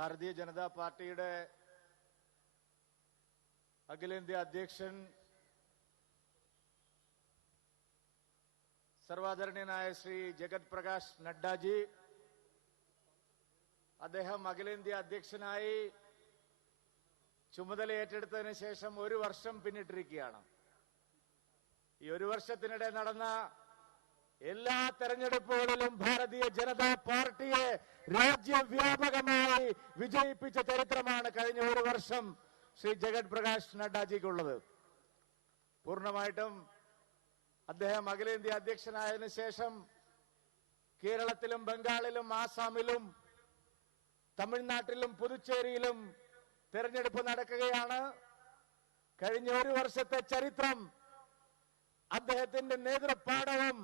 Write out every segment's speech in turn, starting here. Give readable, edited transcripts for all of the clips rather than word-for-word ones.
ഭാരതീയ ജനതാ പാർട്ടിയുടെ അഖിലേന്ത്യാ അധ്യക്ഷൻ സർവാദരണീയനായ ശ്രീ ജഗത് പ്രകാശ് നഡ്ഡാജി അദ്ദേഹം അഖിലേന്ത്യാ അധ്യക്ഷനായി ചുമതല ഏറ്റെടുത്തതിന് ശേഷം ഒരു വർഷം പിന്നിട്ടിരിക്കുകയാണ്. ഈ ഒരു വർഷത്തിനിടെ നടന്ന എല്ലാ തെരഞ്ഞെടുപ്പുകളിലും ഭാരതീയ ജനതാ പാർട്ടിയെ രാജ്യവ്യാപകമായി വിജയിപ്പിച്ച ചരിത്രമാണ് കഴിഞ്ഞ ഒരു വർഷം ശ്രീ ജഗത് പ്രകാശ് നഡ്ഡാജിക്കുള്ളത്. പൂർണ്ണമായിട്ടും അദ്ദേഹം അഖിലേന്ത്യാ അധ്യക്ഷനായതിനു ശേഷം കേരളത്തിലും ബംഗാളിലും ആസാമിലും തമിഴ്നാട്ടിലും പുതുച്ചേരിയിലും തെരഞ്ഞെടുപ്പ് നടക്കുകയാണ്. കഴിഞ്ഞ ഒരു വർഷത്തെ ചരിത്രം അദ്ദേഹത്തിന്റെ നേതൃപാടവം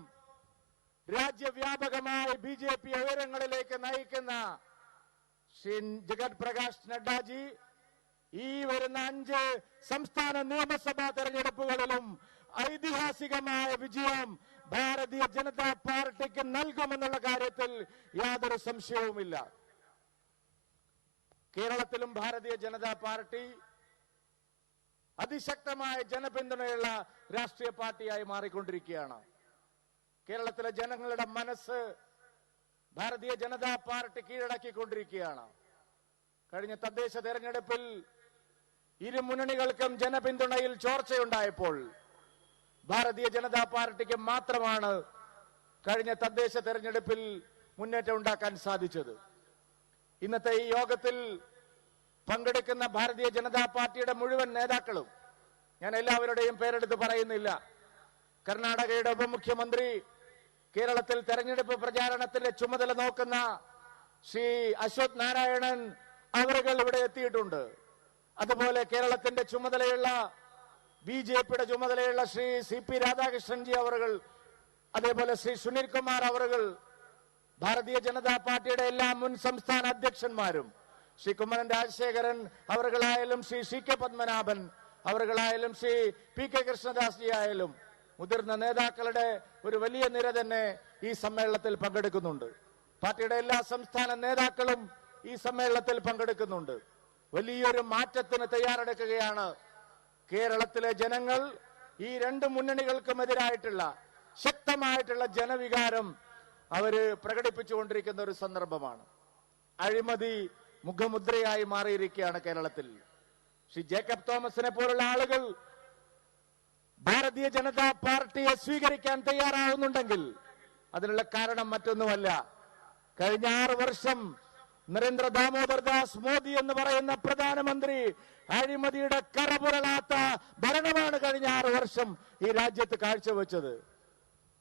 രാജ്യവ്യാപകമായി BJP ഉയരങ്ങളിലേക്ക് നയിക്കുന്ന ശ്രീ ജഗത് പ്രകാശ് നഡ്ഡാജി ഈ വരുന്ന 5 സംസ്ഥാന നിയമസഭാ തെരഞ്ഞെടുപ്പുകളിലും ഐതിഹാസികമായ വിജയം ഭാരതീയ ജനതാ പാർട്ടിക്ക് നൽകുമെന്നുള്ള കാര്യത്തിൽ യാതൊരു സംശയവുമില്ല. കേരളത്തിലും ഭാരതീയ ജനതാ പാർട്ടി അതിശക്തമായ ജനപിന്തുണയുള്ള രാഷ്ട്രീയ പാർട്ടിയായി മാറിക്കൊണ്ടിരിക്കുകയാണ്. കേരളത്തിലെ ജനങ്ങളുടെ മനസ്സ് ഭാരതീയ ജനതാ പാർട്ടി കീഴടക്കിക്കൊണ്ടിരിക്കുകയാണ്. കഴിഞ്ഞ തദ്ദേശ തെരഞ്ഞെടുപ്പിൽ ഇരു മുന്നണികൾക്കും ജനപിന്തുണയിൽ ചോർച്ചയുണ്ടായപ്പോൾ ഭാരതീയ ജനതാ പാർട്ടിക്ക് മാത്രമാണ് കഴിഞ്ഞ തദ്ദേശ തെരഞ്ഞെടുപ്പിൽ മുന്നേറ്റം ഉണ്ടാക്കാൻ സാധിച്ചത്. ഇന്നത്തെ ഈ യോഗത്തിൽ പങ്കെടുക്കുന്ന ഭാരതീയ ജനതാ പാർട്ടിയുടെ മുഴുവൻ നേതാക്കളും, ഞാൻ എല്ലാവരുടെയും പേരെടുത്ത് പറയുന്നില്ല, കർണാടകയുടെ ഉപമുഖ്യമന്ത്രി, കേരളത്തിൽ തെരഞ്ഞെടുപ്പ് പ്രചാരണത്തിന്റെ ചുമതല നോക്കുന്ന ശ്രീ അശ്വത് നാരായണൻ അവരുകൾ ഇവിടെ എത്തിയിട്ടുണ്ട്. അതുപോലെ കേരളത്തിന്റെ ചുമതലയുള്ള BJPയുടെ ചുമതലയുള്ള ശ്രീ CP രാധാകൃഷ്ണൻജി അവരുകൾ, അതേപോലെ ശ്രീ സുനിൽ കുമാർ അവരുകൾ, ഭാരതീയ ജനതാ പാർട്ടിയുടെ എല്ലാ മുൻ സംസ്ഥാന അധ്യക്ഷന്മാരും, ശ്രീ കുമ്മനം രാജശേഖരൻ അവരുകളായാലും ശ്രീ CK പത്മനാഭൻ അവരുകളായാലും ശ്രീ PK കൃഷ്ണദാസ് ജി ആയാലും മുതിർന്ന നേതാക്കളുടെ ഒരു വലിയ നിര തന്നെ ഈ സമ്മേളനത്തിൽ പങ്കെടുക്കുന്നുണ്ട്. പാർട്ടിയുടെ എല്ലാ സംസ്ഥാന നേതാക്കളും ഈ സമ്മേളനത്തിൽ പങ്കെടുക്കുന്നുണ്ട്. വലിയൊരു മാറ്റത്തിന് തയ്യാറെടുക്കുകയാണ് കേരളത്തിലെ ജനങ്ങൾ. ഈ 2 മുന്നണികൾക്കുമെതിരായിട്ടുള്ള ശക്തമായിട്ടുള്ള ജനവികാരം അവര് പ്രകടിപ്പിച്ചുകൊണ്ടിരിക്കുന്ന ഒരു സന്ദർഭമാണ്. അഴിമതി മുഖമുദ്രയായി മാറിയിരിക്കുകയാണ് കേരളത്തിൽ. ശ്രീ ജേക്കബ് തോമസിനെ പോലുള്ള ആളുകൾ ഭാരതീയ ജനതാ പാർട്ടിയെ സ്വീകരിക്കാൻ തയ്യാറാവുന്നുണ്ടെങ്കിൽ അതിനുള്ള കാരണം മറ്റൊന്നുമല്ല, കഴിഞ്ഞ 6 വർഷം നരേന്ദ്ര ദാമോദർ ദാസ് മോദി എന്ന് പറയുന്ന പ്രധാനമന്ത്രി അഴിമതിയുടെ കറപുരളാത്ത ഭരണമാണ് കഴിഞ്ഞ 6 വർഷം ഈ രാജ്യത്ത് കാഴ്ചവെച്ചത്.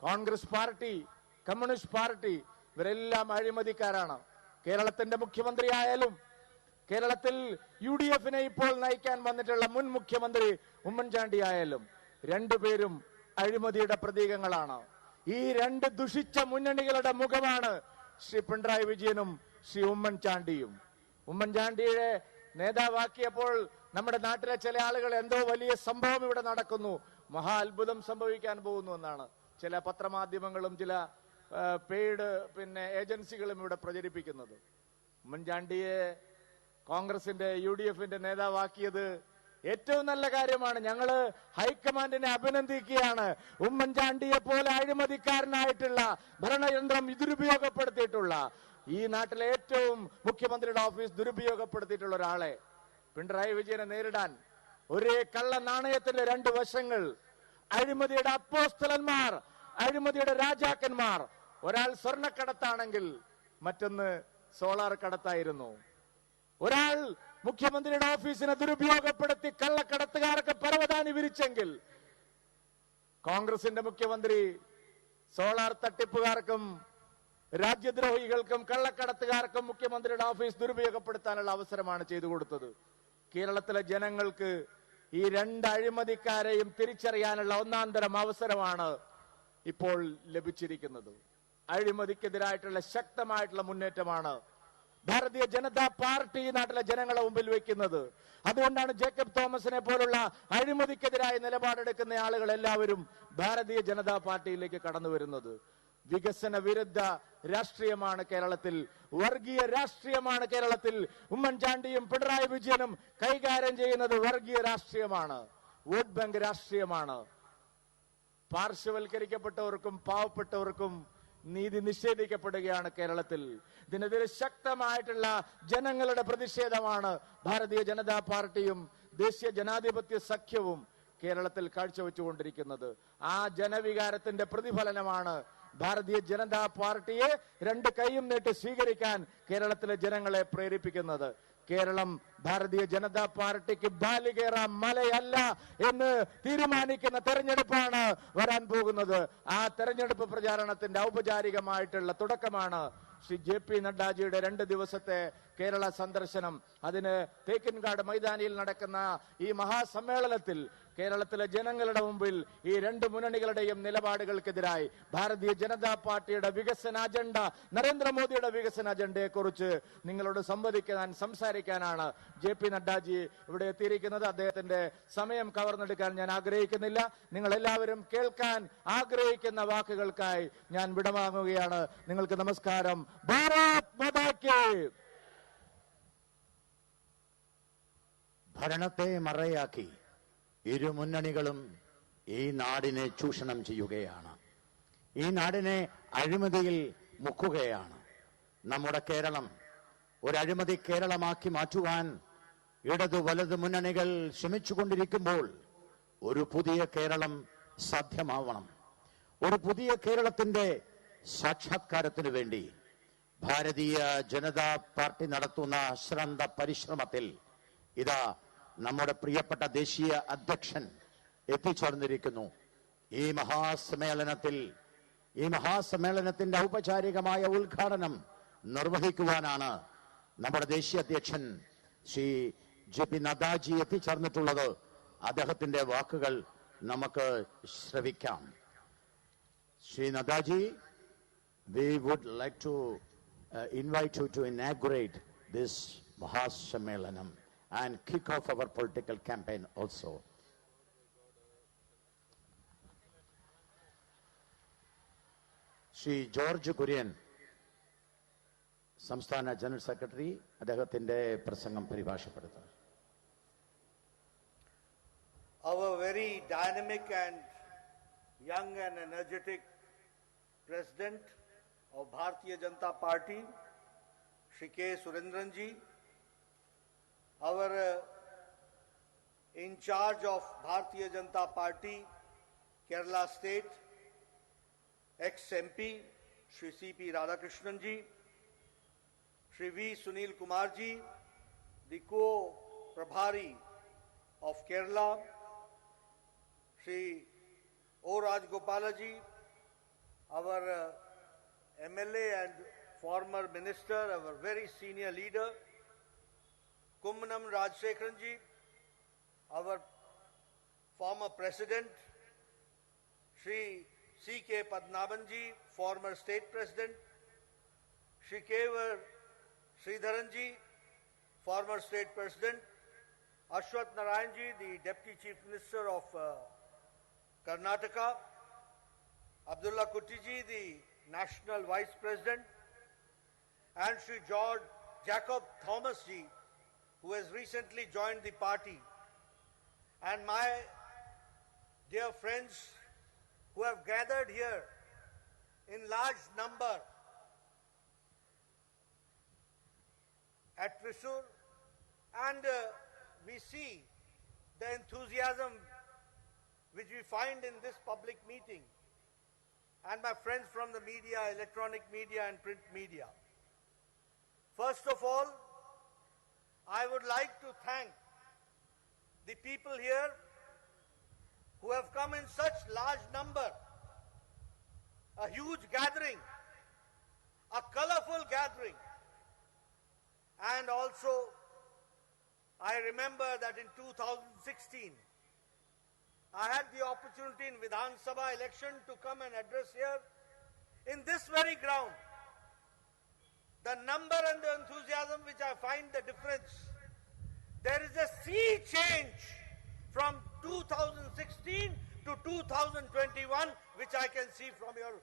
കോൺഗ്രസ് പാർട്ടി, കമ്മ്യൂണിസ്റ്റ് പാർട്ടി ഇവരെല്ലാം അഴിമതിക്കാരാണ്. കേരളത്തിന്റെ മുഖ്യമന്ത്രി ആയാലും കേരളത്തിൽ UDFനെ ഇപ്പോൾ നയിക്കാൻ വന്നിട്ടുള്ള മുൻ മുഖ്യമന്ത്രി ഉമ്മൻചാണ്ടി ആയാലും രണ്ടുപേരും അഴിമതിയുടെ പ്രതീകങ്ങളാണ്. ഈ 2 ദുഷിച്ച മുന്നണികളുടെ മുഖമാണ് ശ്രീ പിണറായി വിജയനും ശ്രീ ഉമ്മൻചാണ്ടിയും. ഉമ്മൻചാണ്ടിയെ നേതാവാക്കിയപ്പോൾ നമ്മുടെ നാട്ടിലെ ചില ആളുകൾ എന്തോ വലിയ സംഭവം ഇവിടെ നടക്കുന്നു, മഹാ അത്ഭുതം സംഭവിക്കാൻ പോകുന്നു എന്നാണ് ചില പത്രമാധ്യമങ്ങളും ചില പെയ്ഡ് ഏജൻസികളും ഇവിടെ പ്രചരിപ്പിക്കുന്നത്. ഉമ്മൻചാണ്ടിയെ കോൺഗ്രസിന്റെ UDFന്റെ നേതാവാക്കിയത് ഏറ്റവും നല്ല കാര്യമാണ്. ഞങ്ങള് ഹൈക്കമാൻഡിനെ അഭിനന്ദിക്കുകയാണ്. ഉമ്മൻചാണ്ടിയെ പോലെ അഴിമതിക്കാരനായിട്ടുള്ള ഭരണയന്ത്രം ദുരുപയോഗപ്പെടുത്തിയിട്ടുള്ള ഈ നാട്ടിലെ ഏറ്റവും മുഖ്യമന്ത്രിയുടെ ഓഫീസ് ദുരുപയോഗപ്പെടുത്തിയിട്ടുള്ള ഒരാളെ പിണറായി വിജയനെ നേരിടാൻ ഒരേ കള്ള നാണയത്തിന്റെ 2 വശങ്ങൾ, അഴിമതിയുടെ അപ്പോസ്തലന്മാർ, അഴിമതിയുടെ രാജാക്കന്മാർ. ഒരാൾ സ്വർണ്ണക്കടത്താണെങ്കിൽ മറ്റൊന്ന് സോളാർ കടത്തായിരുന്നു. ഒരാൾ മുഖ്യമന്ത്രിയുടെ ഓഫീസിനെ ദുരുപയോഗപ്പെടുത്തി കള്ളക്കടത്തുകാർക്ക് പരവതാനി വിരിച്ചെങ്കിൽ കോൺഗ്രസിന്റെ മുഖ്യമന്ത്രി സോളാർ തട്ടിപ്പുകാർക്കും രാജ്യദ്രോഹികൾക്കും കള്ളക്കടത്തുകാർക്കും മുഖ്യമന്ത്രിയുടെ ഓഫീസ് ദുരുപയോഗപ്പെടുത്താനുള്ള അവസരമാണ് ചെയ്തു കൊടുത്തത്. കേരളത്തിലെ ജനങ്ങൾക്ക് ഈ 2 അഴിമതിക്കാരെയും തിരിച്ചറിയാനുള്ള ഒന്നാന്തരം അവസരമാണ് ഇപ്പോൾ ലഭിച്ചിരിക്കുന്നത്. അഴിമതിക്കെതിരായിട്ടുള്ള ശക്തമായിട്ടുള്ള മുന്നേറ്റമാണ് ഭാരതീയ ജനതാ പാർട്ടി ഈ നാട്ടിലെ ജനങ്ങളെ മുമ്പിൽ വെക്കുന്നത്. അതുകൊണ്ടാണ് ജേക്കബ് തോമസിനെ പോലുള്ള അഴിമതിക്കെതിരായ നിലപാടെടുക്കുന്ന ആളുകൾ എല്ലാവരും ഭാരതീയ ജനതാ പാർട്ടിയിലേക്ക് കടന്നു വരുന്നത്. വികസന വിരുദ്ധ രാഷ്ട്രീയമാണ് കേരളത്തിൽ, വർഗീയ രാഷ്ട്രീയമാണ് കേരളത്തിൽ. ഉമ്മൻചാണ്ടിയും പിണറായി വിജയനും കൈകാര്യം ചെയ്യുന്നത് വർഗീയ രാഷ്ട്രീയമാണ്, വോട്ട് ബാങ്ക് രാഷ്ട്രീയമാണ്. പാർശ്വവൽക്കരിക്കപ്പെട്ടവർക്കും പാവപ്പെട്ടവർക്കും നീതി നിഷേധിക്കപ്പെടുകയാണ് കേരളത്തിൽ. ഇതിനെതിരെ ശക്തമായിട്ടുള്ള ജനങ്ങളുടെ പ്രതിഷേധമാണ് ഭാരതീയ ജനതാ പാർട്ടിയും ദേശീയ ജനാധിപത്യ സഖ്യവും കേരളത്തിൽ കാഴ്ചവെച്ചുകൊണ്ടിരിക്കുന്നത്. ആ ജനവികാരത്തിന്റെ പ്രതിഫലനമാണ് ഭാരതീയ ജനതാ പാർട്ടിയെ രണ്ട് കൈയും നീട്ടി സ്വീകരിക്കാൻ കേരളത്തിലെ ജനങ്ങളെ പ്രേരിപ്പിക്കുന്നത്. കേരളം ഭാരതീയ ജനതാ പാർട്ടിക്ക് ബാലികേറ മലയല്ല എന്ന് തീരുമാനിക്കുന്ന തെരഞ്ഞെടുപ്പാണ് വരാൻ പോകുന്നത്. ആ തെരഞ്ഞെടുപ്പ് പ്രചാരണത്തിന്റെ ഔപചാരികമായിട്ടുള്ള തുടക്കമാണ് ശ്രീ JP നഡ്ഡാജിയുടെ 2 ദിവസത്തെ കേരള സന്ദർശനം. അതിന് തേക്കിൻകാട് മൈതാനിയിൽ നടക്കുന്ന ഈ മഹാസമ്മേളനത്തിൽ കേരളത്തിലെ ജനങ്ങളുടെ മുമ്പിൽ ഈ 2 മുന്നണികളുടെയും നിലപാടുകൾക്കെതിരായി ഭാരതീയ ജനതാ പാർട്ടിയുടെ വികസന അജണ്ട, നരേന്ദ്രമോദിയുടെ വികസന അജണ്ടയെ കുറിച്ച് നിങ്ങളോട് സംസാരിക്കാനാണ് JP നഡ്ഡാജി ഇവിടെ എത്തിയിരിക്കുന്നത്. അദ്ദേഹത്തിന്റെ സമയം കവർന്നെടുക്കാൻ ഞാൻ ആഗ്രഹിക്കുന്നില്ല. നിങ്ങൾ എല്ലാവരും കേൾക്കാൻ ആഗ്രഹിക്കുന്ന വാക്കുകൾക്കായി ഞാൻ വിടവാങ്ങുകയാണ്. നിങ്ങൾക്ക് നമസ്കാരം. ഭാരത് മാതാ കി. ഭരണത്തെ മറയാക്കി ഇരു മുന്നണികളും ഈ നാടിനെ ചൂഷണം ചെയ്യുകയാണ്. ഈ നാടിനെ അഴിമതിയിൽ മുക്കുകയാണ്. നമ്മുടെ കേരളം ഒരു അഴിമതി കേരളമാക്കി മാറ്റുവാൻ ഇടതു വലതു മുന്നണികൾ ശ്രമിച്ചുകൊണ്ടിരിക്കുമ്പോൾ ഒരു പുതിയ കേരളം സാധ്യമാവണം. ഒരു പുതിയ കേരളത്തിന്റെ സാക്ഷാത്കാരത്തിനു വേണ്ടി ഭാരതീയ ജനതാ പാർട്ടി നടത്തുന്ന അശ്രാന്ത പരിശ്രമത്തിൽ ഇതാ നമ്മുടെ പ്രിയപ്പെട്ട ദേശീയ അധ്യക്ഷൻ എത്തിച്ചേർന്നിരിക്കുന്നു. ഈ മഹാസമ്മേളനത്തിന്റെ ഔപചാരികമായ ഉദ്ഘാടനം നിർവഹിക്കുവാനാണ് നമ്മുടെ ദേശീയ അധ്യക്ഷൻ ശ്രീ JP നഡ്ഡാജി എത്തിച്ചേർന്നിട്ടുള്ളത്. അദ്ദേഹത്തിന്റെ വാക്കുകൾ നമുക്ക് ശ്രവിക്കാം. Shri നഡ്ഡാജി, we would like to invite you to inaugurate this Mahasammelanam and kick off our political campaign also. Shri George Kurian, സംസ്ഥാന ജനറൽ സെക്രട്ടറി, അദ്ദേഹത്തിന്റെ പ്രസംഗം പരിഭാഷപ്പെടുത്തും. Our very dynamic and young and energetic President of Bharatiya Janata Party, Shri K. Surendranji, our in charge of Bharatiya Janata Party, Kerala State, ex-MP, Shri C.P. Radhakrishnan ji, Shri V. Sunil Kumar ji, the co-Prabhari of Kerala, Shri O. Rajgopala ji, our MLA and former minister, our very senior leader, Kummanam Rajshekharan ji, our former president, Shri C.K. Padmanabhan ji, former state president, Shri K.V. Sridharan ji, former state president, Ashwath Narayan ji, the deputy chief minister of Karnataka, Abdullah Kutty ji, the national vice president, and Shri George Jacob Thomas ji, who has recently joined the party, and my dear friends who have gathered here in large number at Thrissur, and we see the enthusiasm which we find in this public meeting, and my friends from the media, electronic media and print media. First of all, I would like to thank the people here who have come in such large number, a huge gathering, a colorful gathering. And also, I remember that in 2016, I had the opportunity in Vidhan Sabha election to come and address here in this very ground. The number and the enthusiasm which I find the difference. There is a sea change from 2016 to 2021, which I can see from your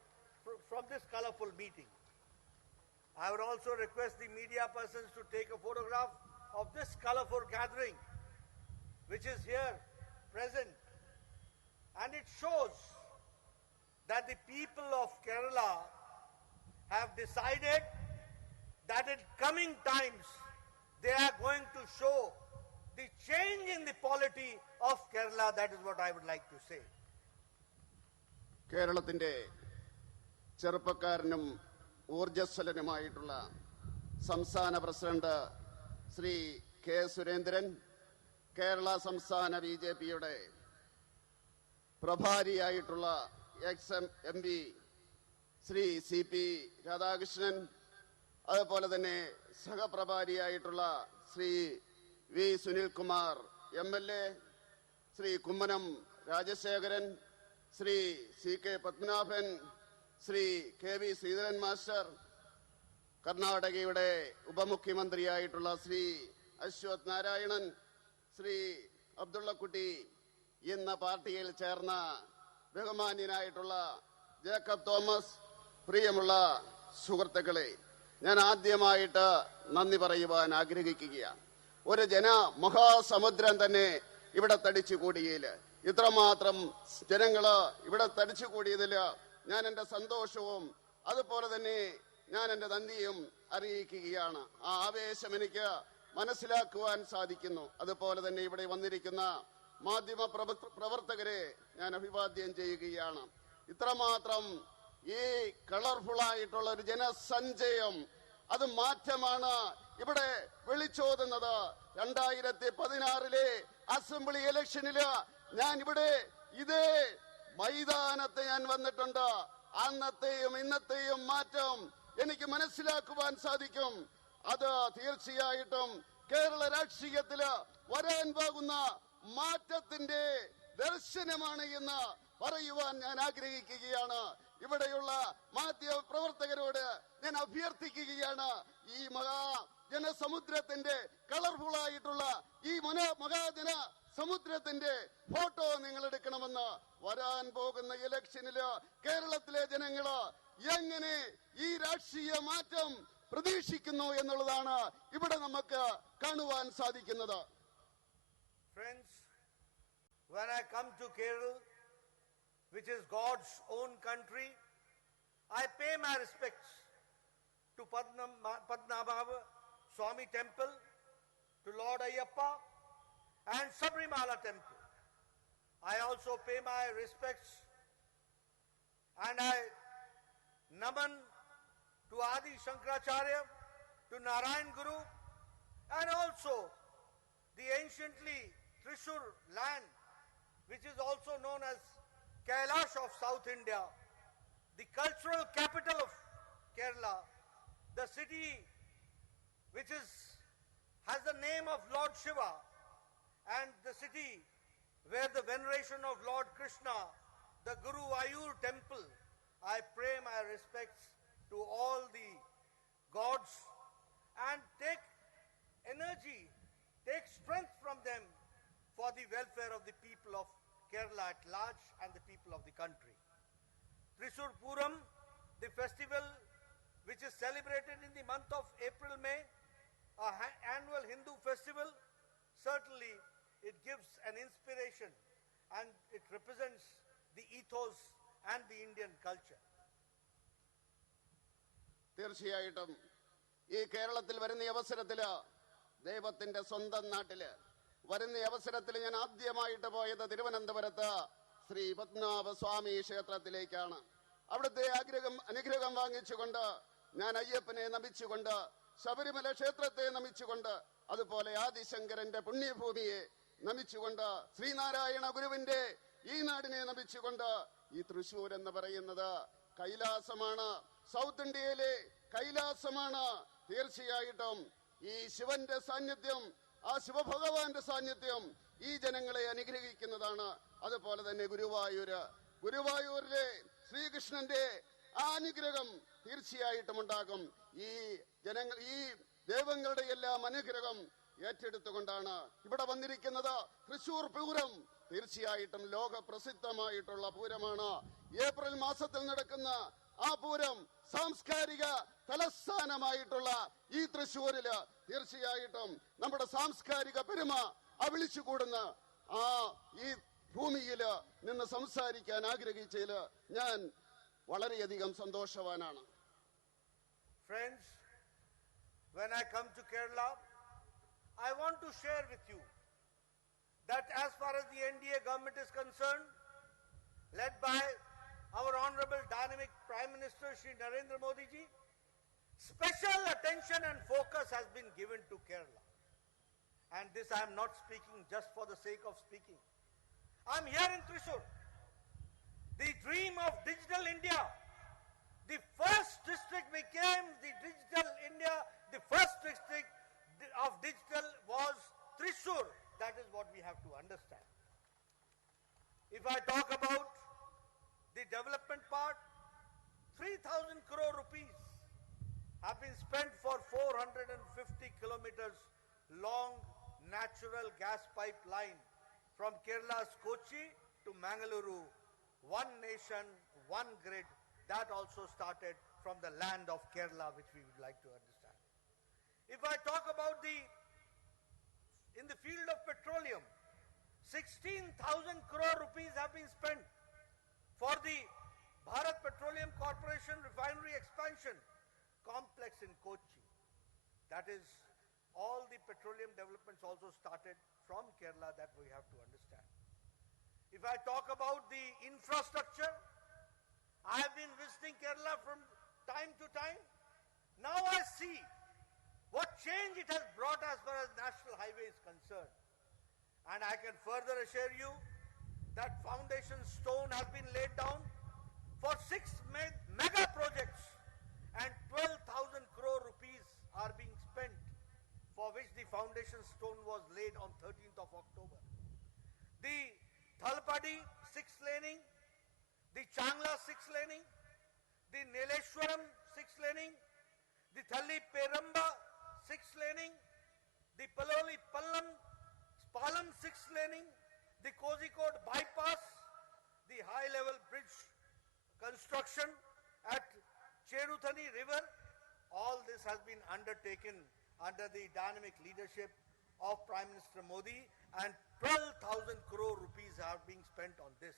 from this colorful meeting. I would also request the media persons to take a photograph of this colorful gathering, which is here present. And it shows that the people of Kerala have decided that in coming times they are going to show the change in the polity of Kerala. That is what I would like to say. കേരളത്തിന്റെ ചെറുപ്പക്കാരനും ഊർജ്ജസ്വലനുമായിട്ടുള്ള സംസ്ഥാന president Shri K Surendran, Kerala സംസ്ഥാന BJPയുടെ പ്രഭാരിയായിട്ടുള്ള M P Shri CP Radhakrishnan, അതുപോലെ തന്നെ സഹപ്രഭാരിയായിട്ടുള്ള Shri V Sunilkumar MLA, Shri Kummanam Rajasekharan, Shri CK Padmanabhan, Shri KV Sreedharan master, കർണാടകയുടെ ഉപമുഖ്യമന്ത്രിയായിട്ടുള്ള ശ്രീ അശ്വത് നാരായണൻ, ശ്രീ അബ്ദുള്ളക്കുട്ടി എന്ന പാർട്ടിയിൽ ചേർന്ന ബഹുമാന്യനായിട്ടുള്ള ജേക്കബ് തോമസ്, പ്രിയമുള്ള സുഹൃത്തുക്കളെ, ഞാൻ ആദ്യമായിട്ട് നന്ദി പറയുവാൻ ആഗ്രഹിക്കുകയാണ്. ഒരു ജനമഹാസമുദ്രം തന്നെ ഇവിടെ തടിച്ചുകൂടിയതിൽ, ഇത്രമാത്രം ജനങ്ങള് ഇവിടെ തടിച്ചുകൂടിയതിൽ ഞാൻ എൻ്റെ സന്തോഷവും അതുപോലെ തന്നെ ഞാൻ എൻ്റെ നന്ദിയും അറിയിക്കുകയാണ്. ആ ആവേശം എനിക്ക് മനസ്സിലാക്കുവാൻ സാധിക്കുന്നു. അതുപോലെ തന്നെ ഇവിടെ വന്നിരിക്കുന്ന മാധ്യമ പ്രവർത്തകരെ ഞാൻ അഭിവാദ്യം ചെയ്യുകയാണ്. ഇത്രമാത്രം ഈ കളർഫുള്ളായിട്ടുള്ള ഒരു ജനസഞ്ചയം, അത് മാറ്റമാണ് ഇവിടെ വിളിച്ചോതുന്നത്. 2016 അസംബ്ലി ഇലക്ഷനില് ഞാൻ ഇവിടെ ഇതേ മൈതാനത്ത് ഞാൻ വന്നിട്ടുണ്ട്. അന്നത്തെയും ഇന്നത്തെയും മാറ്റം എനിക്ക് മനസ്സിലാക്കുവാൻ സാധിക്കും. അത് തീർച്ചയായിട്ടും കേരള രാഷ്ട്രീയത്തില് വരാൻ പോകുന്ന മാറ്റത്തിന്റെ ദർശനമാണ് എന്ന് പറയുവാൻ ഞാൻ ആഗ്രഹിക്കുകയാണ്. ഇവിടെയുള്ള മാധ്യമ പ്രവർത്തകരോട് ഞാൻ അഭ്യർത്ഥിക്കുകയാണ്, ഈ ജനസമുദ്രത്തിന്റെ കളർഫുള്ളായിട്ടുള്ള ഈ മഹാജന സമുദ്രത്തിന്റെ ഫോട്ടോ നിങ്ങൾ എടുക്കണമെന്ന്. വരാൻ പോകുന്ന ഇലക്ഷനില് കേരളത്തിലെ ജനങ്ങള് എങ്ങനെ ഈ രാഷ്ട്രീയ മാറ്റം പ്രതീക്ഷിക്കുന്നു എന്നുള്ളതാണ് ഇവിടെ നമുക്ക് കാണുവാൻ സാധിക്കുന്നത്. Friends, when I come to Kerala, which is God's own country, I pay my respects to Padmanabha Swami Temple, to Lord Ayyappa and Sabrimala Temple. I also pay my respects and I naman to Adi Shankaracharya, to Narayan Guru, and also the anciently Thrissur land, which is also known as Kailash of South India, the cultural capital of Kerala, the city which has the name of Lord Shiva, and the city where the veneration of Lord Krishna, the Guru Ayur temple. I pay my respects to all the gods and take energy, take strength from them for the welfare of the people of Kerala at large and the people of the country. Thrissur Puram, the festival which is celebrated in the month of April-May, an annual Hindu festival, certainly it gives an inspiration and it represents the ethos and the Indian culture. തീർച്ചയായിട്ടും ഈ കേരളത്തിൽ വരുന്ന അവസരത്തില്, ദൈവത്തിന്റെ സ്വന്തം നാട്ടില് വരുന്ന അവസരത്തിൽ ഞാൻ ആദ്യമായിട്ട് പോയത് തിരുവനന്തപുരത്ത് ശ്രീ പത്മനാഭ സ്വാമി ക്ഷേത്രത്തിലേക്കാണ്. അവിടുത്തെ അനുഗ്രഹം വാങ്ങിച്ചുകൊണ്ട് ഞാൻ അയ്യപ്പനെ നമിച്ചുകൊണ്ട്, ശബരിമല ക്ഷേത്രത്തെ നമിച്ചുകൊണ്ട്, അതുപോലെ ആദിശങ്കരന്റെ പുണ്യഭൂമിയെ നമിച്ചുകൊണ്ട്, ശ്രീനാരായണ ഗുരുവിന്റെ ഈ നാടിനെ നമിച്ചുകൊണ്ട്, ഈ തൃശ്ശൂർ എന്ന് പറയുന്നത് കൈലാസമാണ്, സൗത്ത് ഇന്ത്യയിലെ കൈലാസമാണ്. തീർച്ചയായിട്ടും ഈ ശിവന്റെ സാന്നിധ്യം, ആ ശിവഭഗവാന്റെ സാന്നിധ്യം ഈ ജനങ്ങളെ അനുഗ്രഹിക്കുന്നതാണ്. അതുപോലെ തന്നെ ഗുരുവായൂരിലെ ശ്രീകൃഷ്ണന്റെ ആ അനുഗ്രഹം തീർച്ചയായിട്ടും ഉണ്ടാകും. ഈ ദൈവങ്ങളുടെ എല്ലാം അനുഗ്രഹം ഏറ്റെടുത്തുകൊണ്ടാണ് ഇവിടെ വന്നിരിക്കുന്നത്. തൃശ്ശൂർ പൂരം തീർച്ചയായിട്ടും ലോക പ്രസിദ്ധമായിട്ടുള്ള പൂരമാണ്. ഏപ്രിൽ മാസത്തിൽ നടക്കുന്ന ആ പൂരം സാംസ്കാരിക തലസ്ഥാനമായിട്ടുള്ള ഈ തൃശ്ശൂരില് തീർച്ചയായിട്ടും നമ്മുടെ സാംസ്കാരിക പെരുമ വിളിച്ചുകൂടുന്ന ഈ ഭൂമിയില് നിന്ന് സംസാരിക്കാൻ ആഗ്രഹിച്ചതില് ഞാൻ വളരെയധികം സന്തോഷവാനാണ്. Friends, when I come to Kerala, I want to share with you that as far as the NDA government is concerned, led by our honorable dynamic Prime Minister Shri Narendra Modi ji, special attention and focus has been given to Kerala. And this I am not speaking just for the sake of speaking. I am here in Thrissur. The dream of digital India. The first district became the digital India. The first district of digital was Thrissur. That is what we have to understand. If I talk about the development part, 3,000 crore rupees have been spent for 450 kilometers long natural gas pipeline from Kerala's Kochi to Mangaluru. One nation, one grid. That also started from the land of Kerala, which we would like to understand. If I talk about in the field of petroleum, 16,000 crore rupees have been spent for the Bharat Petroleum Corporation refinery expansion complex in Kochi. That is, all the petroleum developments also started from Kerala, that we have to understand. If I talk about the infrastructure, I have been visiting Kerala from time to time. Now I see what change it has brought as far as national highway is concerned. And I can further assure you that foundation stone has been laid down for 6 mega projects, and 12,000 crore rupees are being spent, for which the foundation stone was laid on 13th of October. The Thalpadi 6-laning, the Changla 6-laning, the Nileshwaram 6-laning, the Thalli Peramba 6-laning, the Paloli Palam 6-laning, the Kozhikode bypass, the high-level bridge construction at Cheruthani River. All this has been undertaken under the dynamic leadership of Prime Minister Modi, and 12,000 crore rupees are being spent on this.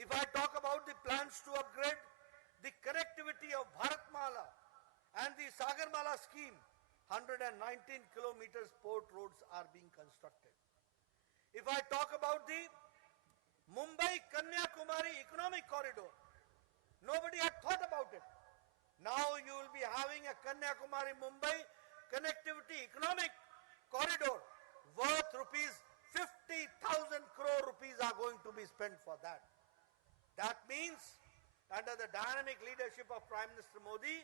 If I talk about the plans to upgrade the connectivity of Bharatmala and the Sagarmala scheme, 119 kilometers port roads are being constructed. If I talk about the Mumbai-Kanyakumari economic corridor, nobody had thought about it. Now you will be having a Kanyakumari-Mumbai connectivity economic corridor worth rupees 50,000 crore rupees are going to be spent for that. That means, under the dynamic leadership of Prime Minister Modi,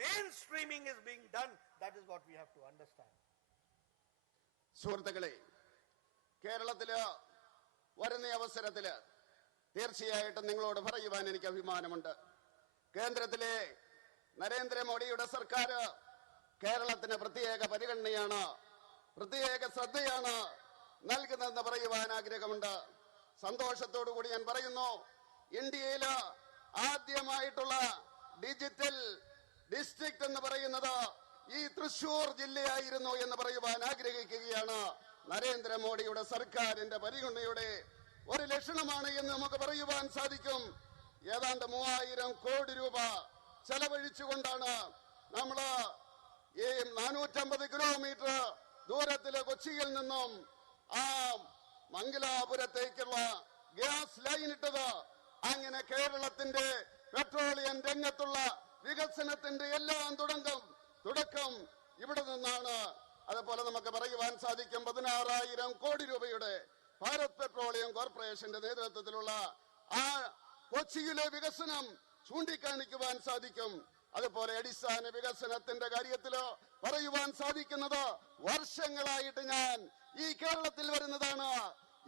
mainstreaming is being done. That is what we have to understand. സുഹൃത്തുക്കളെ, കേരളത്തില് വരുന്ന അവസരത്തില് തീർച്ചയായിട്ടും നിങ്ങളോട് പറയുവാൻ എനിക്ക് അഭിമാനമുണ്ട്. കേന്ദ്രത്തിലെ നരേന്ദ്രമോദിയുടെ സർക്കാർ കേരളത്തിന് പ്രത്യേക പരിഗണനയാണ്, പ്രത്യേക ശ്രദ്ധയാണ് നൽകുന്നതെന്ന് പറയുവാൻ ആഗ്രഹമുണ്ട്. സന്തോഷത്തോടു കൂടി ഞാൻ പറയുന്നു, ഇന്ത്യയില് ആദ്യമായിട്ടുള്ള ഡിജിറ്റൽ ഡിസ്ട്രിക്ട് എന്ന് പറയുന്നത് ഈ തൃശ്ശൂർ ജില്ലയായിരുന്നു എന്ന് പറയുവാൻ ആഗ്രഹിക്കുകയാണ്. നരേന്ദ്രമോദിയുടെ സർക്കാരിന്റെ പരിഗണനയുടെ ഒരു ലക്ഷണമാണ് എന്ന് നമുക്ക് പറയുവാൻ സാധിക്കും. ഏതാണ്ട് 3000 കോടി രൂപ ചെലവഴിച്ചുകൊണ്ടാണ് നമ്മള് ഈ 450 കിലോമീറ്റർ ദൂരത്തില് കൊച്ചിയിൽ നിന്നും മംഗലാപുരത്തേക്കുള്ള ഗ്യാസ് ലൈൻ ഇട്ടത്. അങ്ങനെ കേരളത്തിന്റെ പെട്രോളിയം രംഗത്തുള്ള വികസനത്തിന്റെ എല്ലാം തുടക്കം ഇവിടെ നിന്നാണ്. അതുപോലെ നമുക്ക് പറയുവാൻ സാധിക്കും 16,000 കോടി രൂപയുടെ ഭാരത് പെട്രോളിയം കോർപ്പറേഷന്റെ നേതൃത്വത്തിലുള്ള കൊച്ചിയിലെ വികസനം ചൂണ്ടിക്കാണിക്കുവാൻ സാധിക്കും. അതുപോലെ അടിസ്ഥാന വികസനത്തിന്റെ കാര്യത്തില് പറയുവാൻ സാധിക്കുന്നത്, വർഷങ്ങളായിട്ട് ഞാൻ ഈ കേരളത്തിൽ വരുന്നതാണ്.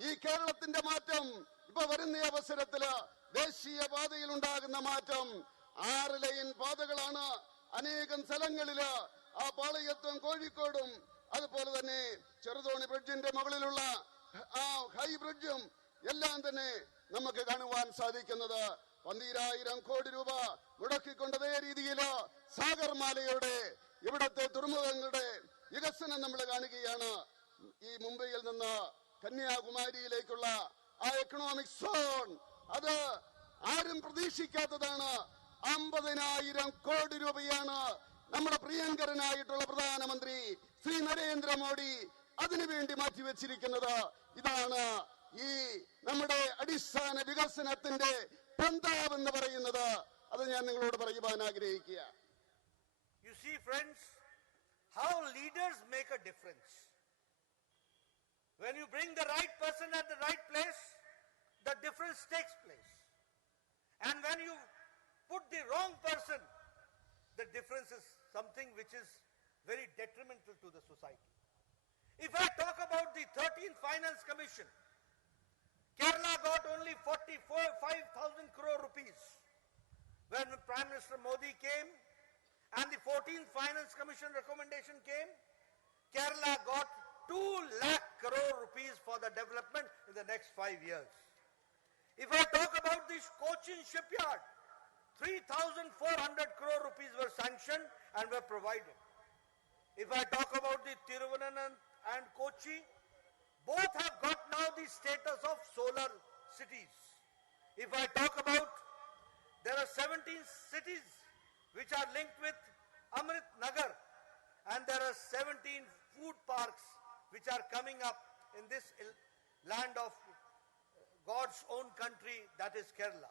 ഈ കേരളത്തിന്റെ മാറ്റം ഇപ്പൊ വരുന്ന അവസരത്തില് ദേശീയ പാതയിൽ ഉണ്ടാകുന്ന മാറ്റം 6 ലൈൻ പാതകളാണ്. അനേകം സ്ഥലങ്ങളില് പാളയത്തും കോഴിക്കോടും അതുപോലെ തന്നെ ചെറുതോണി ബ്രിഡ്ജിന്റെ മുകളിലുള്ള ഹൈ ബ്രിഡ്ജും എല്ലാം തന്നെ നമുക്ക് കാണുവാൻ സാധിക്കുന്നത്. 12,000 കോടി രൂപ മുടക്കിക്കൊണ്ടതേ രീതിയിൽ സാഗർമാലയുടെ ഇവിടത്തെ തുറമുഖങ്ങളുടെ വികസനം നമ്മൾ കാണുകയാണ്. ഈ മുംബൈയിൽ നിന്ന് കന്യാകുമാരിയിലേക്കുള്ള ആ എക്കണോമിക് സോൺ, അത് ആരും പ്രതീക്ഷിക്കാത്തതാണ്. 50,000 കോടി രൂപയാണ് നമ്മുടെ പ്രിയങ്കരനായിട്ടുള്ള പ്രധാനമന്ത്രി ശ്രീ നരേന്ദ്രമോദി അതിനുവേണ്ടി മാറ്റിവെച്ചിരിക്കുന്നത്. ഇതാണ് ഈ നമ്മുടെ അടിസ്ഥാന വികസനത്തിന്റെ പന്താവ് എന്ന് പറയുന്നത്. അത് ഞാൻ നിങ്ങളോട് പറയുവാൻ ആഗ്രഹിക്കുക. You see, friends, how leaders make a difference. When you bring the right person at the right place, the difference takes place. And when you put the wrong person, the difference is something which is very detrimental to the society. If I talk about the 13th Finance Commission, Kerala got only 45,000 crore rupees. When Prime Minister Modi came and the 14th Finance Commission recommendation came, Kerala got 2 lakh crore rupees for the development in the next 5 years. If I talk about this Cochin shipyard, 3,400 crore rupees were sanctioned and were provided. If I talk about the Thiruvananthapuram and Kochi, both have got now the status of solar cities. If I talk about, there are 17 cities which are linked with Amrit Nagar, and there are 17 food parks which are coming up in this land of God's own country, that is Kerala.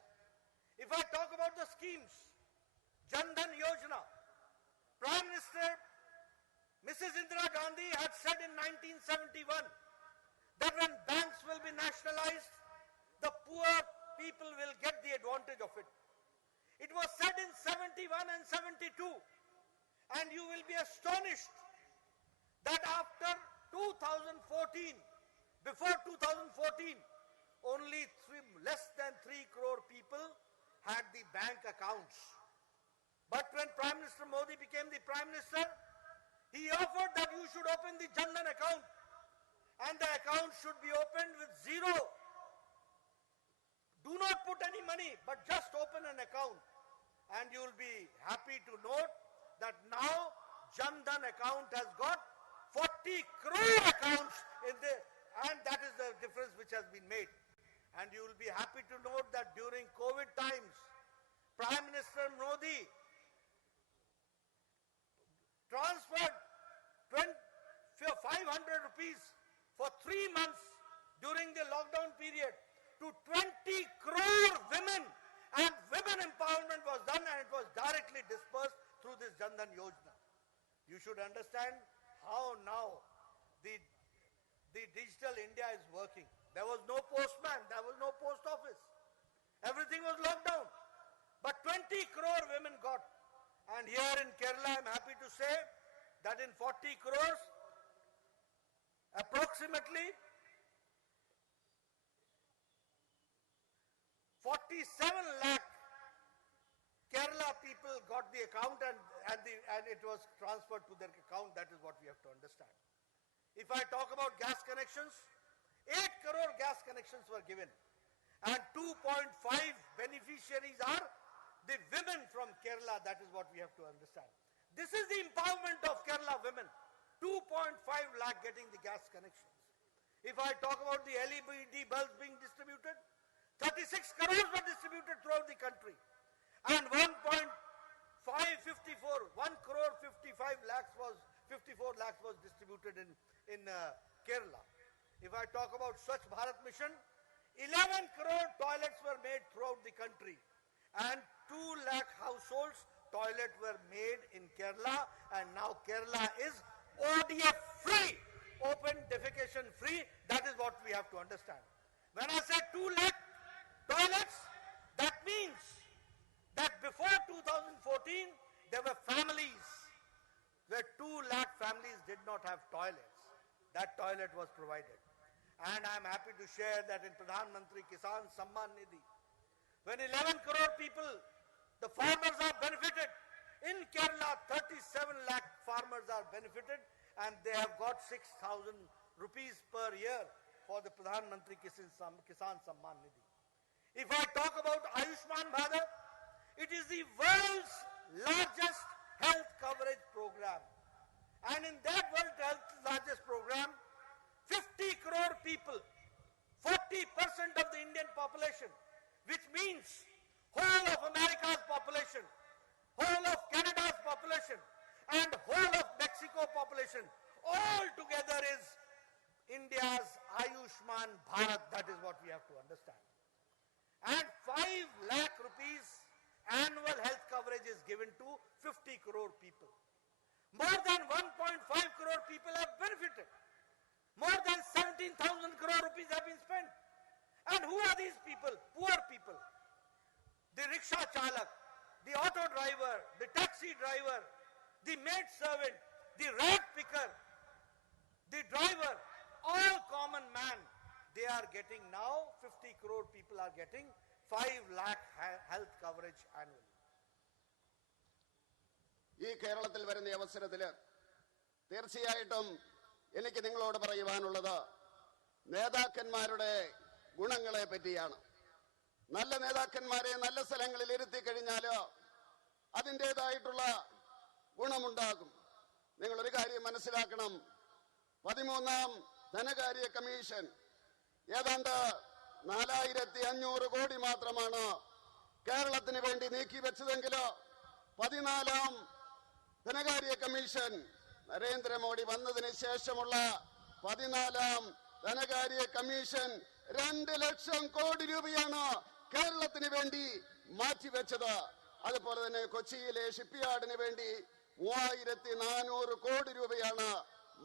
If I talk about the schemes, Jan Dhan Yojana, Prime Minister Mrs. Indira Gandhi had said in 1971 that when banks will be nationalized, the poor people will get the advantage of it. It was said in 71 and 72, and you will be astonished that after 2014, before 2014, only less than 3 crore people had the bank accounts. But when Prime Minister Modi became the Prime Minister, he offered that you should open the Jan Dhan account, and the account should be opened with zero. Do not put any money, but just open an account. And you will be happy to note that now Jan Dhan account has got 40 crore accounts in the, and that is the difference which has been made. And you will be happy to note that during COVID times, Prime Minister Modi transferred 500 rupees for 3 months during the lockdown period to 20 crore women, and women empowerment was done, and it was directly dispersed through this Jan Dhan Yojana. You should understand how now the digital India is working. There was no postman, there was no post office. Everything was locked down. But 20 crore women got. And here in Kerala, I am happy to say that in 40 crores, approximately 47 lakh Kerala people got the account, and it was transferred to their account. That is what we have to understand. If I talk about gas connections, 8 crore gas connections were given, and 2.5 beneficiaries are the women from Kerala. That is what we have to understand. This is the empowerment of Kerala women. 2.5 lakh getting the gas connections. If I talk about the LED bulbs being distributed, 36 crores were distributed throughout the country, and 1 crore 54 lakhs was distributed in Kerala. If I talk about Swachh Bharat Mission, 11 crore toilets were made throughout the country, and 2 lakh households toilets were made in Kerala, and now Kerala is ODF free, open defecation free. That is what we have to understand. When I say 2 lakh toilets, that means that before 2014 there were families where 2 lakh families did not have toilets. That toilet was provided. And I am happy to share that in Pradhan Mantri Kisan Samman Nidhi, when 11 crore people, the farmers are benefited. In Kerala, 37 lakh farmers are benefited, and they have got 6,000 rupees per year for the Pradhan Mantri Kisan Samman Nidhi. If I talk about Ayushman Bharat, it is the world's largest health coverage program. And in that world's largest program, 50 crore people, 40% of the Indian population, which means whole of America's population, whole of Canada's population, and whole of Mexico population, all together is India's Ayushman Bharat. That is what we have to understand. And 5 lakh rupees annual health coverage is given to 50 crore people. More than 1.5 crore people have benefited. More than 17,000 crore rupees have been spent. And who are these people? Poor people. The rickshaw chalak, the auto driver, the taxi driver, the maid servant, the rag picker, the driver, all common man, they are getting now, 50 crore people are getting 5 lakh health coverage annually. ഈ കേരളത്തിൽ വരുന്ന അവസരത്തിൽ തീർച്ചയായിട്ടും എനിക്ക് നിങ്ങളോട് പറയുവാനുള്ളത് നേതാക്കന്മാരുടെ ഗുണങ്ങളെ പറ്റിയാണ്. നല്ല നേതാക്കന്മാരെ നല്ല സ്ഥലങ്ങളിൽ ഇരുത്തി കഴിഞ്ഞാൽ അതിൻ്റെതായിട്ടുള്ള ഗുണമുണ്ടാകും. നിങ്ങളൊരു കാര്യം മനസ്സിലാക്കണം, 13ാം ധനകാര്യ കമ്മീഷൻ ഏതാണ്ട് 4500 കോടി മാത്രമാണ് കേരളത്തിന് വേണ്ടി നീക്കിവെച്ചതെങ്കിൽ 14ാം ധനകാര്യ കമ്മീഷൻ നരേന്ദ്രമോദി വന്നതിന് ശേഷമുള്ള 14ാം ധനകാര്യ കമ്മീഷൻ 2 ലക്ഷം കോടി രൂപയാണ് കേരളത്തിന് വേണ്ടി മാറ്റിവെച്ചത്. അതുപോലെ തന്നെ കൊച്ചിയിലെ ഷിപ്പ്യാർഡിന് വേണ്ടി 3400 കോടി രൂപയാണ്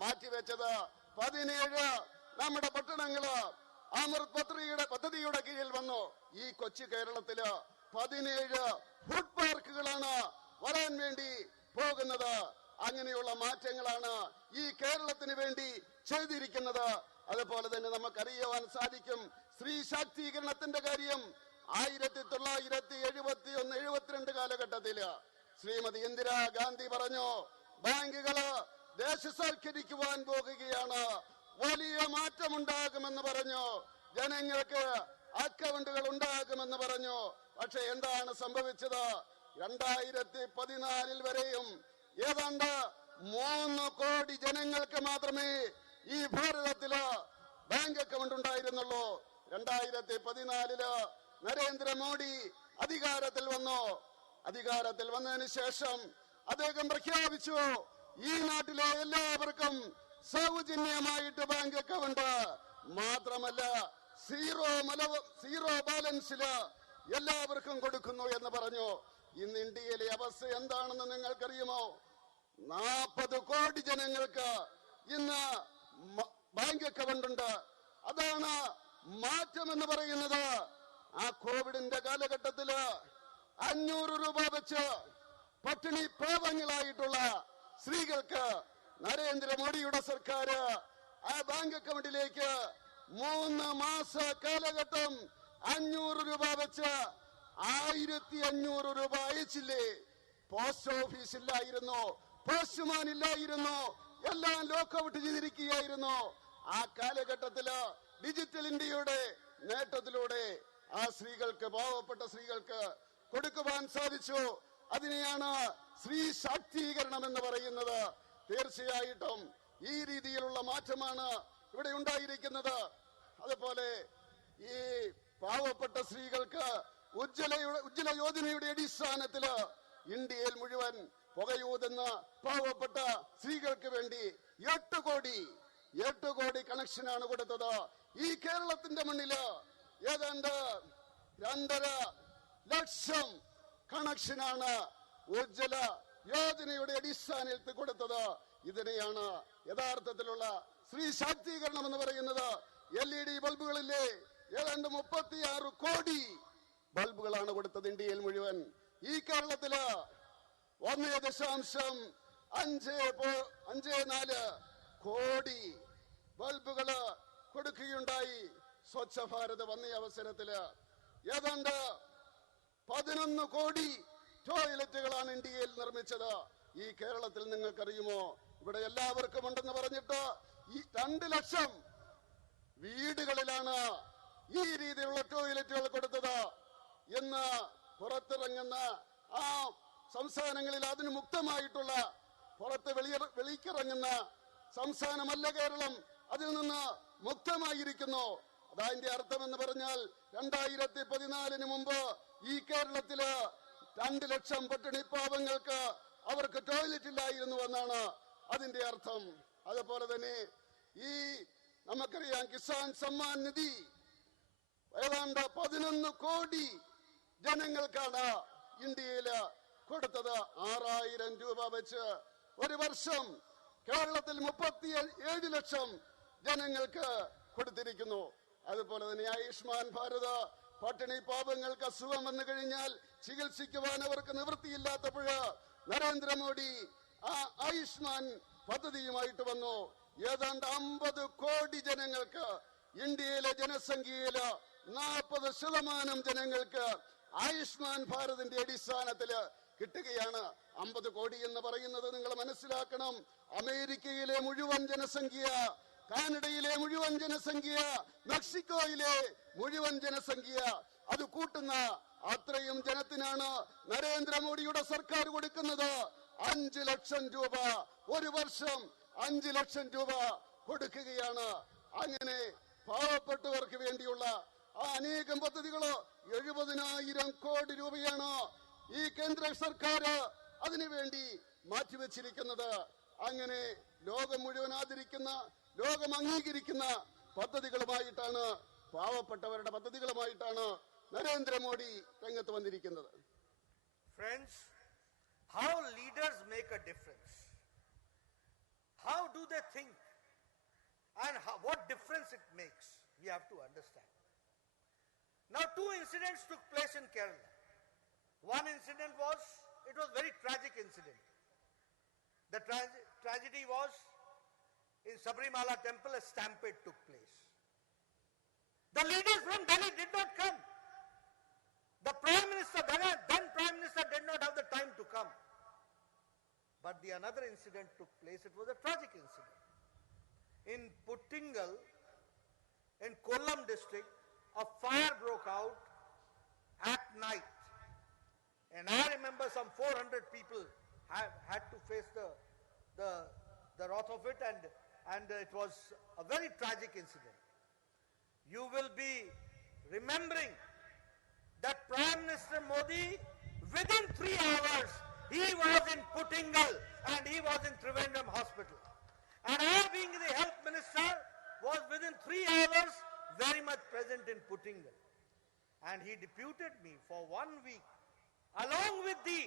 മാറ്റിവെച്ചത്. 17 നമ്മുടെ പട്ടണങ്ങള് അമൃത് പദ്ധതിയുടെ കീഴിൽ വന്നു. ഈ കൊച്ചു കേരളത്തില് 17 ഫുഡ് പാർക്കുകളാണ് വരാൻ വേണ്ടി പോകുന്നത്. അങ്ങനെയുള്ള മാറ്റങ്ങളാണ് ഈ കേരളത്തിന് വേണ്ടി ചെയ്തിരിക്കുന്നത്. അതുപോലെ തന്നെ നമുക്കറിയുവാൻ സാധിക്കും, സ്ത്രീ ശാക്തീകരണത്തിന്റെ കാര്യം 1971-72 കാലഘട്ടത്തില് ശ്രീമതി ഇന്ദിരാഗാന്ധി പറഞ്ഞു, ബാങ്കുകള് ദേശസാൽക്കരിക്കുവാൻ പോകുകയാണ്, വലിയ മാറ്റമുണ്ടാകുമെന്ന് പറഞ്ഞു, ജനങ്ങൾക്ക് അക്കൗണ്ടുകൾ ഉണ്ടാകുമെന്ന് പറഞ്ഞു. പക്ഷെ എന്താണ് സംഭവിച്ചത്? 2014 വരെയും ഏതാണ്ട് 3 കോടി ജനങ്ങൾക്ക് മാത്രമേ ഈ ഭാരതത്തില് ബാങ്ക് അക്കൗണ്ട് ഉണ്ടായിരുന്നുള്ളൂ. 2014 നരേന്ദ്രമോദി അധികാരത്തിൽ വന്നു. അധികാരത്തിൽ വന്നതിന് ശേഷം അദ്ദേഹം പ്രഖ്യാപിച്ചു, ഈ നാട്ടിലെ എല്ലാവർക്കും സൗജന്യമായിട്ട് ബാങ്ക് അക്കൗണ്ട്, മാത്രമല്ല സീറോ ബാലൻസില് എല്ലാവർക്കും കൊടുക്കുന്നു എന്ന് പറഞ്ഞു. ഇന്ന് ഇന്ത്യയിലെ അവസ്ഥ എന്താണെന്ന് നിങ്ങൾക്കറിയുമോ? 40 കോടി ജനങ്ങൾക്ക് ഇന്ന് ബാങ്ക് അക്കൗണ്ട് ഉണ്ട്. അതാണ് മാറ്റം എന്ന് പറയുന്നത്. ആ കോവിഡിന്റെ കാലഘട്ടത്തില് 500 രൂപ വെച്ച് പട്ടിണി പാവങ്ങളായിട്ടുള്ള സ്ത്രീകൾക്ക് നരേന്ദ്രമോദിയുടെ സർക്കാർ ആ ബാങ്ക് അക്കൗണ്ടിലേക്ക് 3 മാസ കാലഘട്ടം 500 രൂപ വെച്ച് 1500 രൂപ അയച്ചില്ലേ? പോസ്റ്റ് ഓഫീസ് ഇല്ലായിരുന്നു, പോസ്റ്റ്മാൻ ഇല്ലായിരുന്നു, എല്ലാം ലോക്കൌട്ട് ചെയ്തിരിക്കുകയായിരുന്നു. ആ കാലഘട്ടത്തില് ഡിജിറ്റൽ ഇന്ത്യയുടെ നേട്ടത്തിലൂടെ ആ സ്ത്രീകൾക്ക്, പാവപ്പെട്ട സ്ത്രീകൾക്ക് കൊടുക്കുവാൻ സാധിച്ചു. അതിനെയാണ് സ്ത്രീ ശാക്തീകരണം എന്ന് പറയുന്നത്. തീർച്ചയായിട്ടും ഈ രീതിയിലുള്ള മാറ്റമാണ് ഇവിടെ ഉണ്ടായിരിക്കുന്നത്. അതുപോലെ ഈ പാവപ്പെട്ട സ്ത്രീകൾക്ക് ഉജ്ജ്വല യോജനയുടെ അടിസ്ഥാനത്തില് ഇന്ത്യയിൽ മുഴുവൻ പുകയൂതുന്ന പാവപ്പെട്ട സ്ത്രീകൾക്ക് വേണ്ടി 8 കോടി കണക്ഷനാണ് കൊടുത്തത്. ഈ കേരളത്തിന്റെ മണ്ണില് ഏതാണ്ട് 2.5 ലക്ഷം കണക്ഷനാണ് ഉജ്ജ്വല യോജനയുടെ അടിസ്ഥാനത്തിൽ കൊടുത്തത്. ഇതിനെയാണ് യഥാർത്ഥത്തിലുള്ള സ്ത്രീ ശാക്തീകരണം എന്ന് പറയുന്നത്. LED ബൾബുകളില്ലേ, ഏതാണ്ട് 36 കോടി ബൾബുകളാണ് കൊടുത്തത് ഇന്ത്യയിൽ മുഴുവൻ. ഈ കേരളത്തില് 1.54 കോടി ബൾബുകള് കൊടുക്കുകയുണ്ടായി. സ്വച്ഛ ഭാരത് വന്ന അവസരത്തില് ഏതാണ്ട് 11 കോടി ടോയ്ലറ്റുകളാണ് ഇന്ത്യയിൽ നിർമ്മിച്ചത്. ഈ കേരളത്തിൽ നിങ്ങൾക്കറിയുമോ, ഇവിടെ എല്ലാവർക്കും ഉണ്ടെന്ന് പറഞ്ഞിട്ട് ഈ 2 ലക്ഷം വീടുകളിലാണ് ഈ രീതിയിലുള്ള ടോയ്ലറ്റുകൾ കൊടുത്തത് എന്ന് പുറത്തിറങ്ങുന്ന ആ സംസ്ഥാനങ്ങളിൽ അതിന് മുക്തമായിട്ടുള്ള പുറത്ത് വെളിക്കിറങ്ങുന്ന സംസ്ഥാനമല്ല കേരളം. അതിൽ നിന്ന് മുക്തമായിരിക്കുന്നു. അതതിന്റെ അർത്ഥം എന്ന് പറഞ്ഞാൽ 2014 മുമ്പ് ഈ കേരളത്തില് 2 ലക്ഷം പട്ടിണി പാവങ്ങൾക്ക് അവർക്ക് ടോയ്ലറ്റ് ഇല്ലായിരുന്നു എന്നാണ് അതിന്റെ അർത്ഥം. അതുപോലെ തന്നെ ഈ നമുക്കറിയാം കിസാൻ സമ്മാൻ നിധി ഏതാണ്ട് 11 കോടി ജനങ്ങൾക്കാണ് ഇന്ത്യയില് കൊടുത്തത്. 6000 രൂപ വെച്ച് ഒരു വർഷം കേരളത്തിൽ 37 ലക്ഷം ജനങ്ങൾക്ക് കൊടുത്തിരിക്കുന്നു. അതുപോലെ തന്നെ ആയുഷ്മാൻ ഭാരത് പട്ടിണി പാവങ്ങൾക്ക് അസുഖം വന്നു കഴിഞ്ഞാൽ ചികിത്സിക്കുവാൻ അവർക്ക് നിവൃത്തിയില്ലാത്തപ്പോൾ നരേന്ദ്രമോദി ആ ആയുഷ്മാൻ പദ്ധതിയുമായിട്ട് വന്നു. ഏതാണ്ട് 50 കോടി ജനങ്ങൾക്ക്, ഇന്ത്യയിലെ ജനസംഖ്യയില് 40% ജനങ്ങൾക്ക് ആയുഷ്മാൻ ഭാരതിന്റെ അടിസ്ഥാനത്തില് കിട്ടുകയാണ്. 50 കോടി എന്ന് പറയുന്നത് നിങ്ങൾ മനസ്സിലാക്കണം. അമേരിക്കയിലെ മുഴുവൻ ജനസംഖ്യ, കാനഡയിലെ മുഴുവൻ ജനസംഖ്യ, മെക്സിക്കോയിലെ മുഴുവൻ ജനസംഖ്യ അത് കൂട്ടുന്ന അത്രയും ജനത്തിനാണ് നരേന്ദ്രമോദിയുടെ സർക്കാർ കൊടുക്കുന്നത് 5 ലക്ഷം രൂപ. ഒരു വർഷം 5 ലക്ഷം രൂപ കൊടുക്കുകയാണ്. അങ്ങനെ പാവപ്പെട്ടവർക്ക് വേണ്ടിയുള്ള ആ അനേകം പദ്ധതികള് 70,000 കോടി രൂപയാണ് ഈ കേന്ദ്ര സർക്കാർ അതിനുവേണ്ടി മാറ്റിവെച്ചിരിക്കുന്നത്. അങ്ങനെ ലോകം മുഴുവൻ ആദരിക്കുന്ന, ലോകം അംഗീകരിക്കുന്ന പദ്ധതികളുമായിട്ടാണ്, പാവപ്പെട്ടവരുടെ പദ്ധതികളുമായിട്ടാണ് നരേന്ദ്രമോദി രംഗത്ത് വന്നിരിക്കുന്നത്. Friends, how leaders make a difference? How do they think? And what difference it makes? We have to understand. Now, 2 incidents took place in Kerala. One incident was, it was very tragic incident. The tragedy was in Sabrimala temple, a stampede took place. The leaders from Delhi did not come. The Prime Minister, then Prime Minister did not have the time to come. But the another incident took place, it was a tragic incident. In Puttingal, in Kollam district, a fire broke out at night. And I remember some 400 people had to face the wrath of it, and it was a very tragic incident. You will be remembering that Prime Minister Modi, within 3 hours, he was in Puttingal and he was in Trivandrum Hospital. And I, being the Health Minister, was within 3 hours very much present in Puttingal. And he deputed me for 1 week, along with the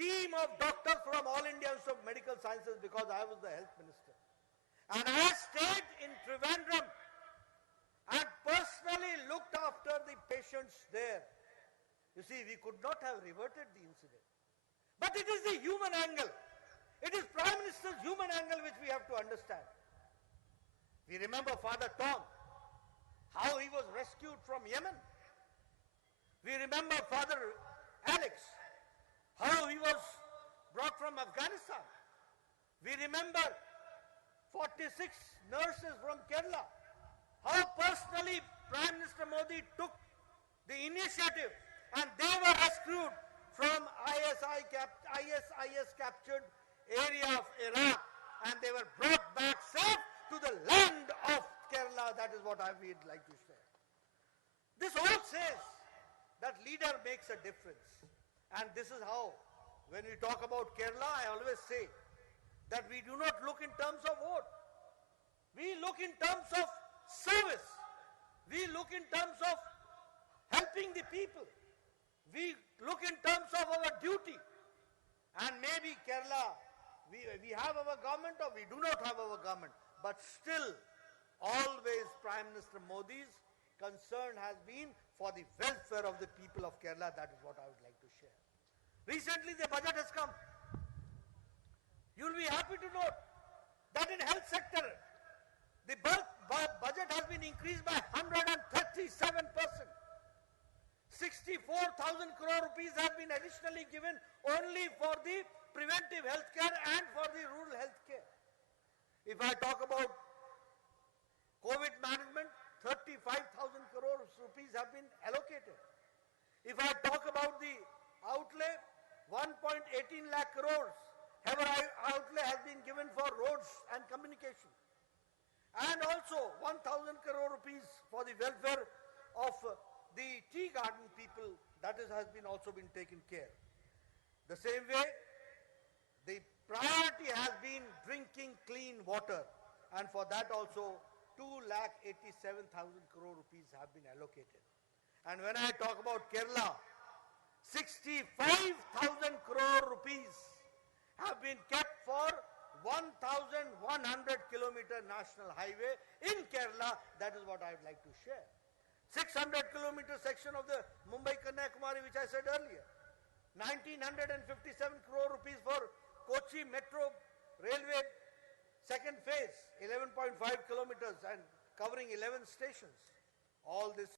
team of doctors from All India Institute of Medical Sciences, because I was the Health Minister. And I stayed in Trivandrum and personally looked after the patients there. You see, we could not have reverted the incident. But it is the human angle. It is Prime Minister's human angle which we have to understand. We remember Father Tom, how he was rescued from Yemen. We remember Father Alex, how he was brought from Afghanistan. We remember 46 nurses from Kerala, how personally Prime Minister Modi took the initiative and they were rescued from ISIS captured area of Iraq, and they were brought back safe to the land of Kerala. That is what I would like to say. This all says that leader makes a difference. And this is how, when we talk about Kerala, I always say that we do not look in terms of vote. We look in terms of service. We look in terms of helping the people. We look in terms of our duty. And maybe Kerala, we have our government or we do not have our government. But still, always Prime Minister Modi's concern has been for the welfare of the people of Kerala. That is what I would like to share. Recently the budget has come. You will be happy to note that in health sector, the budget has been increased by 137%. 64,000 crore rupees have been additionally given only for the preventive health care and for the rural health care. If I talk about COVID management, 35,000 crores rupees have been allocated. If I talk about the outlay, 1.18 lakh crores outlay has been given for roads and communication. And also 1,000 crore rupees for the welfare of the tea garden people, that has been also been taken care. The same way, the priority has been drinking clean water, and for that also 2,87,000 crore rupees have been allocated. And when I talk about Kerala, 65,000 crore rupees have been kept for 1,100 kilometer national highway in Kerala. That is what I would like to share. 600 kilometer section of the Mumbai-Kanyakumari, which I said earlier. 1,957 crore rupees for Kochi Metro Railway second phase, 11.5 kilometers and covering 11 stations. All this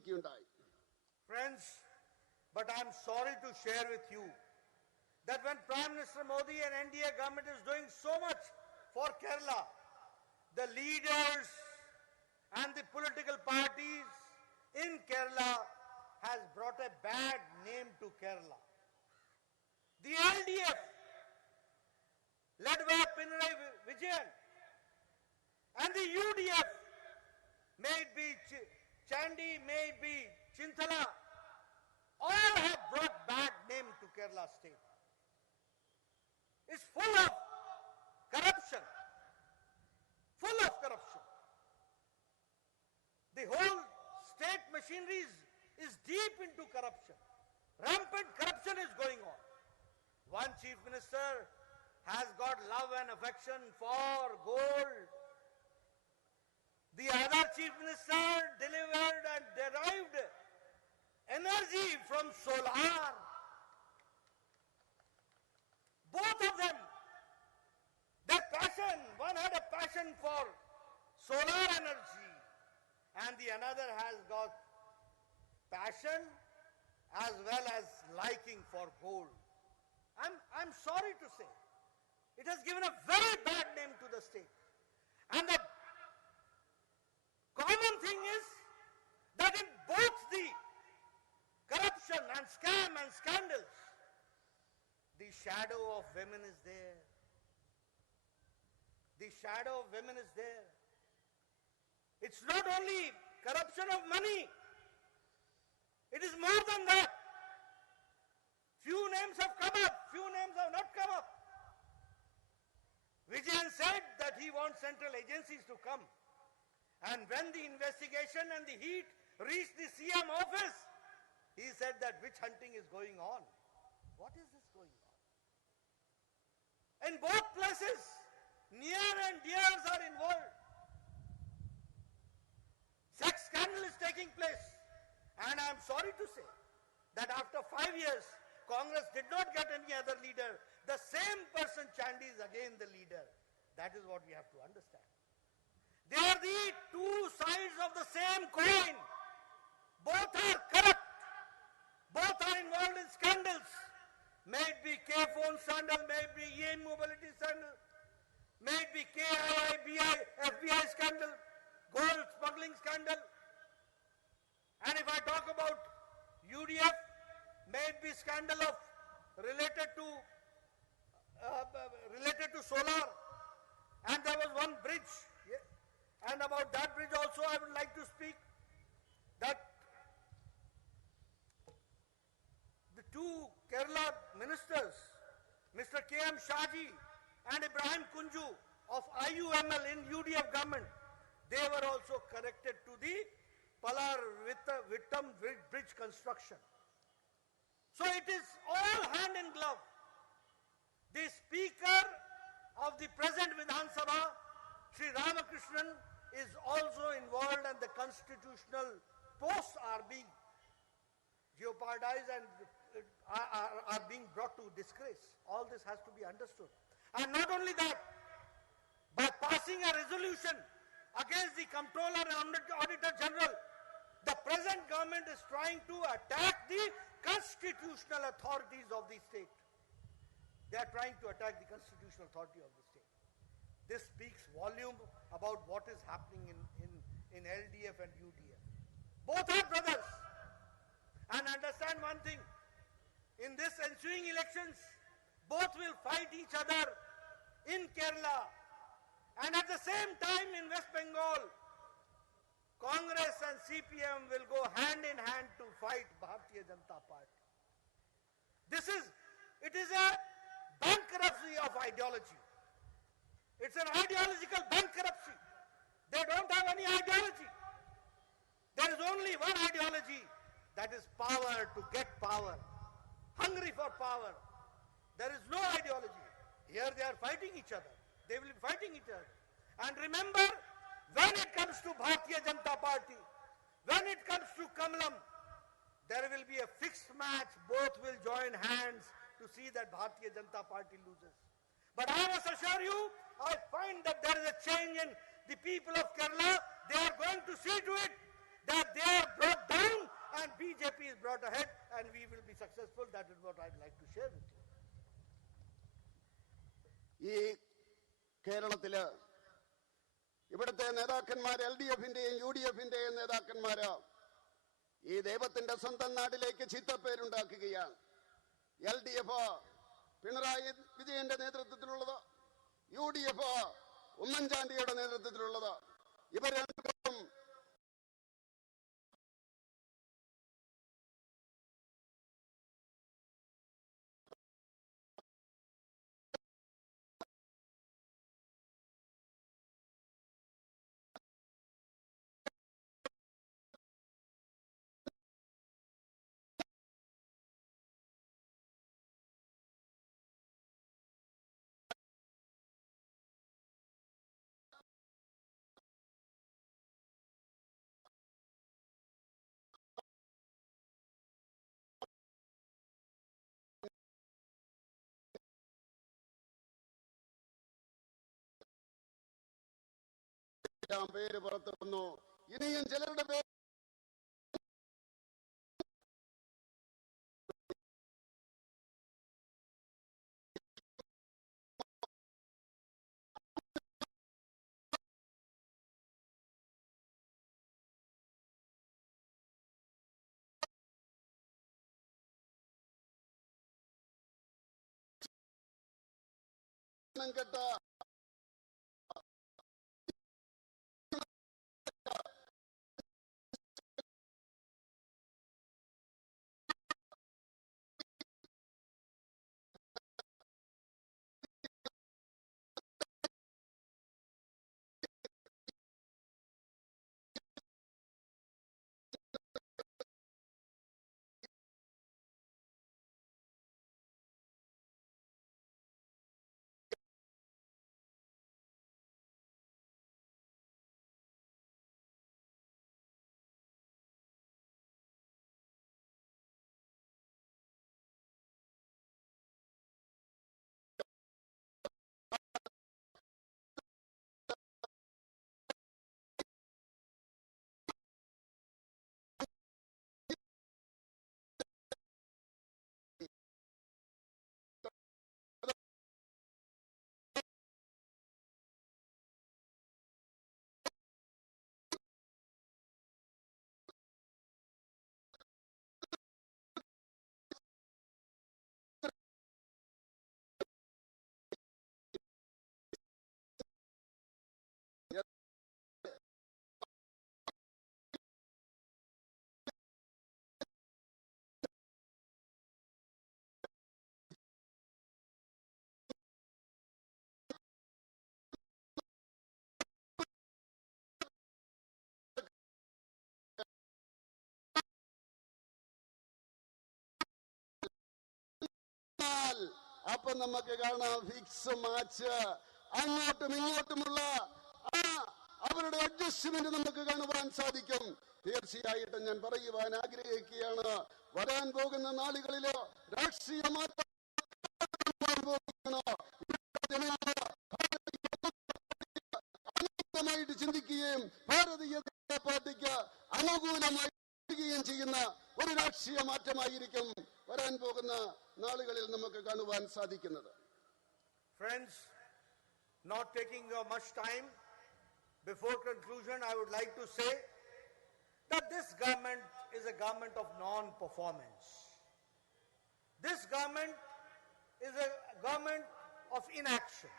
സൂചിപ്പിക്കുകയുണ്ടായി. Friends, but I'm sorry to share with you that when Prime Minister Modi and NDA government is doing so much for Kerala, the leaders and the political parties in Kerala has brought a bad name to Kerala. The LDF, led by Pinarayi Vijayan, and the UDF, may it be Chandi, may it be Chintala, all have brought bad name to Kerala state. It's full of corruption. Full of corruption. The whole state machinery is deep into corruption. Rampant corruption is going on. One chief minister has got love and affection for gold. The other chief minister delivered and derived energy from solar. Both of them, their passion, one had a passion for solar energy and the another has got passion as well as liking for gold. I'm sorry to say, it has given a very bad name to the state. And the common thing is that in both the corruption and scam and scandals, the shadow of women is there. The shadow of women is there. It's not only corruption of money. It is more than that. Few names have come up, few names have not come up. Vijayan said that he wants central agencies to come. And when the investigation and the heat reached the CM office, he said that witch hunting is going on. What is this going on? In both places, near and dears are involved. Sex scandal is taking place. And I am sorry to say that after 5 years, Congress did not get any other leader. The same person, Chandi, is again the leader. That is what we have to understand. They are the two sides of the same coin. Both are corrupt. Both are involved in scandals. May it be K-phone scandal, may it be e-mobility scandal, may it be KII, FBI scandal, gold smuggling scandal. And if I talk about UDF, may it be scandal of related to solar. And there was one bridge. And about that bridge also I would like to speak. That the two Kerala ministers, Mr. K.M. Shaji and Ibrahim Kunju of IUML in UDF government, they were also connected to the Palar Vittam bridge construction. So it is all hand in glove. The Speaker of the present Vidhan Sabha, Shri Ramakrishnan, is also involved and the constitutional posts are being jeopardized and are being brought to disgrace. All this has to be understood. And not only that, by passing a resolution against the Comptroller and Auditor General, the present government is trying to attack the constitutional authorities of the state. They are trying to attack the constitutional authority of the state. This speaks volume about what is happening in LDF and UDF. Both are brothers. And understand one thing, in this ensuing elections, both will fight each other in Kerala. And at the same time in West Bengal, Congress and CPM will go hand in hand to fight Bharatiya Janata Party. It is a bankruptcy of ideology. It's an ideological bankruptcy. They don't have any ideology. There is only one ideology, that is power, to get power. Hungry for power. There is no ideology. Here they are fighting each other. They will be fighting each other. And remember, when it comes to Bharatiya Janata Party, when it comes to Kamalam, there will be a fixed match. Both will join hands to see that Bharatiya Janata Party loses. But I must assure you, I find that there is a change in the people of Kerala. They are going to see to it that they are brought down brought ahead and we will be successful. That is what I'd like to share with you. ഈ കേരളത്തില് ഇവിടുത്തെ നേതാക്കന്മാർ LDF-ന്റെയും UDF-ന്റെയും നേതാക്കന്മാര് ഈ ദൈവത്തിന്റെ സ്വന്തം നാട്ടിലേക്ക് ചീത്തപ്പേരുണ്ടാക്കുകയാണ്. LDF Pinarayi വിജയന്റെ നേതൃത്വത്തിലുള്ളത്, UDF ഉമ്മൻചാണ്ടിയുടെ നേതൃത്വത്തിലുള്ളത്. ഇവർ രണ്ടുപേരും പേര് പുറത്തു വന്നു. ഇനിയും ചിലരുടെ പേര് കേട്ട അപ്പൊ നമുക്ക് കാണാം ഫിക്സ് മാച്ച്, അങ്ങോട്ടും ഇങ്ങോട്ടുമുള്ള അവരുടെ അഡ്ജസ്റ്റ്മെന്റ് നമുക്ക് കാണുവാൻ സാധിക്കും. തീർച്ചയായിട്ടും ഞാൻ പറയുവാൻ ആഗ്രഹിക്കുകയാണ്, വരാൻ പോകുന്ന നാളുകളില് രാഷ്ട്രീയ മാറ്റം അനുകൂലമായിട്ട് ചിന്തിക്കുകയും ഭാരതീയ ജനതാ പാർട്ടിക്ക് അനുകൂലമായി ചെയ്യുന്ന ഒരു രാഷ്ട്രീയ മാറ്റമായിരിക്കും വരാൻ പോകുന്ന നാളുകളിൽ നമുക്ക് കാണുവാൻ സാധിക്കുന്നത്. Friends, not taking much time, before conclusion I would like to say that this government is a government of non-performance. This government is a government of inaction.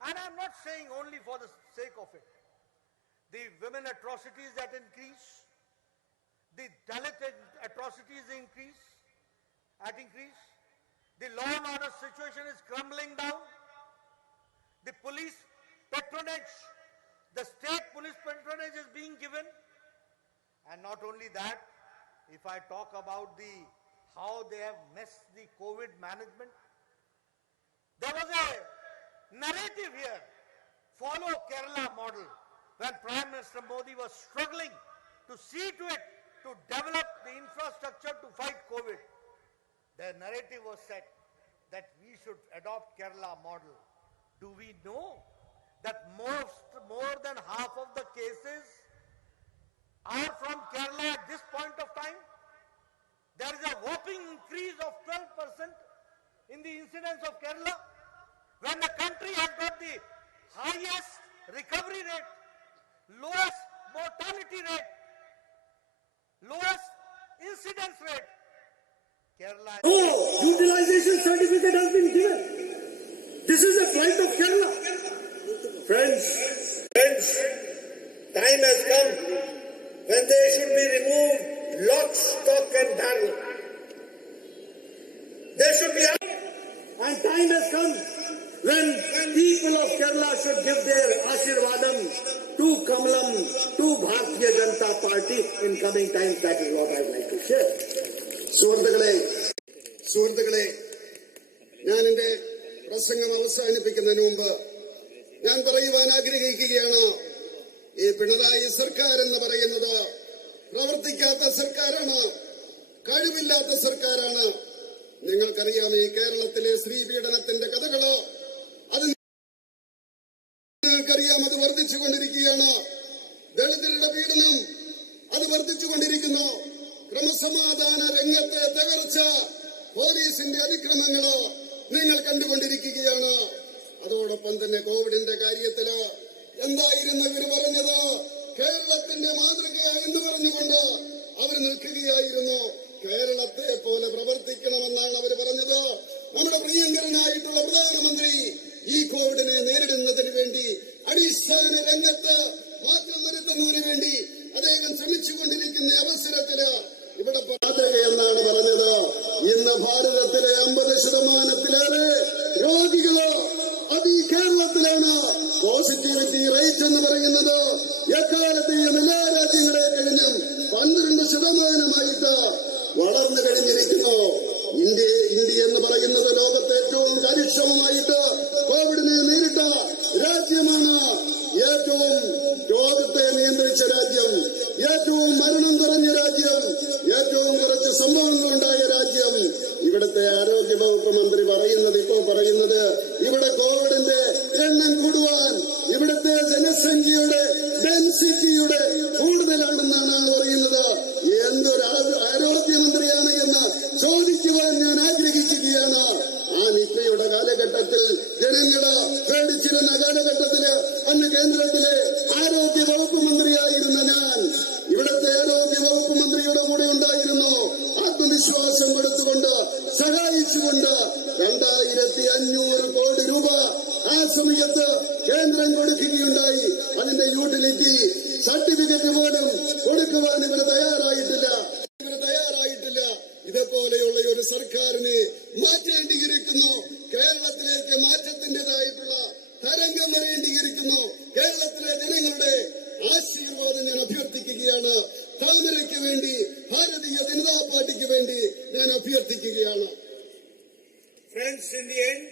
And I'm not saying only for the sake of it. The women atrocities that increase, the Dalit atrocities increase, the law and order situation is crumbling down, the police patronage, the state police patronage is being given, and not only that, if I talk about how they have messed the COVID management, there was a narrative here, follow Kerala model, when Prime Minister Modi was struggling to see to it, to develop the infrastructure to fight COVID. The narrative was set that we should adopt Kerala model. Do we know that more than half of the cases are from Kerala at this point of time? a whopping increase of 12% in the incidence of Kerala, when the country has got the highest recovery rate, lowest mortality rate, lowest incidence rate. Kerala. No, utilization certificate has been given. This is the plight of Kerala. Friends, time has come when they should be removed lock, stock and barrel. They should be out. And time has come when people of Kerala should give their Ashirvadam to Kamalam, to Bharatiya Janata Party in coming times. That is what I would like to share. സുഹൃത്തുക്കളെ, ഞാൻ എന്റെ പ്രസംഗം അവസാനിപ്പിക്കുന്നതിന് മുമ്പ് ഞാൻ പറയുവാൻ ആഗ്രഹിക്കുകയാണ്, ഈ പിണറായി സർക്കാർ എന്ന് പറയുന്നത് പ്രവർത്തിക്കാത്ത സർക്കാരാണ്, കഴിവില്ലാത്ത സർക്കാരാണ്. നിങ്ങൾക്കറിയാം, ഈ കേരളത്തിലെ സ്ത്രീ പീഡനത്തിന്റെ കഥകളോ അത് നിങ്ങൾക്കറിയാം, അത് വർദ്ധിച്ചുകൊണ്ടിരിക്കുകയാണ്. ദളിതരുടെ പീഡനം അത് വർദ്ധിച്ചുകൊണ്ടിരിക്കുന്നു. ക്രമസമാധാന രംഗത്തെ തകർച്ച, പോലീസിന്റെ അതിക്രമങ്ങള് നിങ്ങൾ കണ്ടുകൊണ്ടിരിക്കുകയാണ്. അതോടൊപ്പം തന്നെ കോവിഡിന്റെ കാര്യത്തില് എന്തായിരുന്നു ഇവർ പറഞ്ഞത്? കേരളത്തിന്റെ മാതൃക എന്ന് പറഞ്ഞുകൊണ്ട് അവർ നിൽക്കുകയായിരുന്നു. കേരളത്തെ പോലെ പ്രവർത്തിക്കണമെന്നാണ് അവർ പറഞ്ഞത്. നമ്മുടെ പ്രിയങ്കരനായിട്ടുള്ള പ്രധാനമന്ത്രി ഈ കോവിഡിനെ നേരിടുന്നതിന് വേണ്ടി അടിസ്ഥാന രംഗത്ത് മാറ്റം വരുത്തുന്നതിന് വേണ്ടി അദ്ദേഹം ശ്രമിച്ചുകൊണ്ടിരിക്കുന്ന അവസരത്തില് ഇവിടെ പാതക എന്നാണ് പറഞ്ഞത്. ഇന്ന് ഭാരതത്തിലെ 50% രോഗികള് അത് ഈ കേരളത്തിലാണ്. പോസിറ്റിവിറ്റി റേറ്റ് എന്ന് പറയുന്നത് എക്കാലത്തെയും എല്ലാ രാജ്യങ്ങളെ കഴിഞ്ഞും 12% വളർന്നു കഴിഞ്ഞിരിക്കുന്നു. ഇന്ത്യ എന്ന് പറയുന്നത് ലോകത്തെ ഏറ്റവും കാര്യക്ഷമമായിട്ട് കോവിഡിനെ നേരിട്ട രാജ്യമാണ്. ഏറ്റവും രോഗത്തെ നിയന്ത്രിച്ച രാജ്യം, ഏറ്റവും മരണം കുറഞ്ഞ രാജ്യം, ഏറ്റവും കുറച്ച് സംഭവങ്ങളുണ്ടായ രാജ്യം. ഇവിടുത്തെ ആരോഗ്യവകുപ്പ് മന്ത്രി പറയുന്നത് ഇവിടെ കോവിഡിന്റെ എണ്ണം കൂടുവാൻ ഇവിടുത്തെ ജനസംഖ്യയുടെ ഡെൻസിറ്റിയുടെ കൂടുതലാണെന്നാണ് പറയുന്നത്. എന്തൊരു ആരോഗ്യമന്ത്രിയാണ് എന്ന് ചോദിക്കുവാൻ ഞാൻ ആഗ്രഹിക്കുകയാണ്. ആ നിപ്പയുടെ കാലഘട്ടത്തിൽ ജനങ്ങള് പേടിച്ചിരുന്ന കാലഘട്ടത്തില് അന്ന് കേന്ദ്രത്തിലെ ആരോഗ്യ വകുപ്പ് മന്ത്രിയായിരുന്ന ഞാൻ ഇവിടുത്തെ ആരോഗ്യ വകുപ്പ് മന്ത്രിയുടെ കൂടെ ഉണ്ടായിരുന്നു. ആത്മവിശ്വാസം കൊടുത്തുകൊണ്ട് സഹായിച്ചുകൊണ്ട് 2500 കോടി രൂപ ആ സമയത്ത് കേന്ദ്രം കൊടുക്കുകയുണ്ടായി. അതിന്റെ യൂട്ടിലിറ്റി സർട്ടിഫിക്കറ്റ് പോലും കൊടുക്കുവാൻ ഇവർ തയ്യാറായിട്ടില്ല. ഇതേപോലെയുള്ള ഒരു സർക്കാരിനെ മാറ്റേണ്ടിയിരിക്കുന്നു. കേരളത്തിലേക്ക് മാറ്റത്തിന്റേതായിട്ടുള്ള തരംഗം വരേണ്ടിയിരിക്കുന്നു. കേരളത്തിലെ ജനങ്ങളുടെ ആശീർവാദം ഞാൻ അഭ്യർത്ഥിക്കുകയാണ്. താമരയ്ക്ക് വേണ്ടി, ഭാരതീയ ജനതാ പാർട്ടിക്ക് വേണ്ടി ഞാൻ അഭ്യർത്ഥിക്കുകയാണ്. Friends, in the end,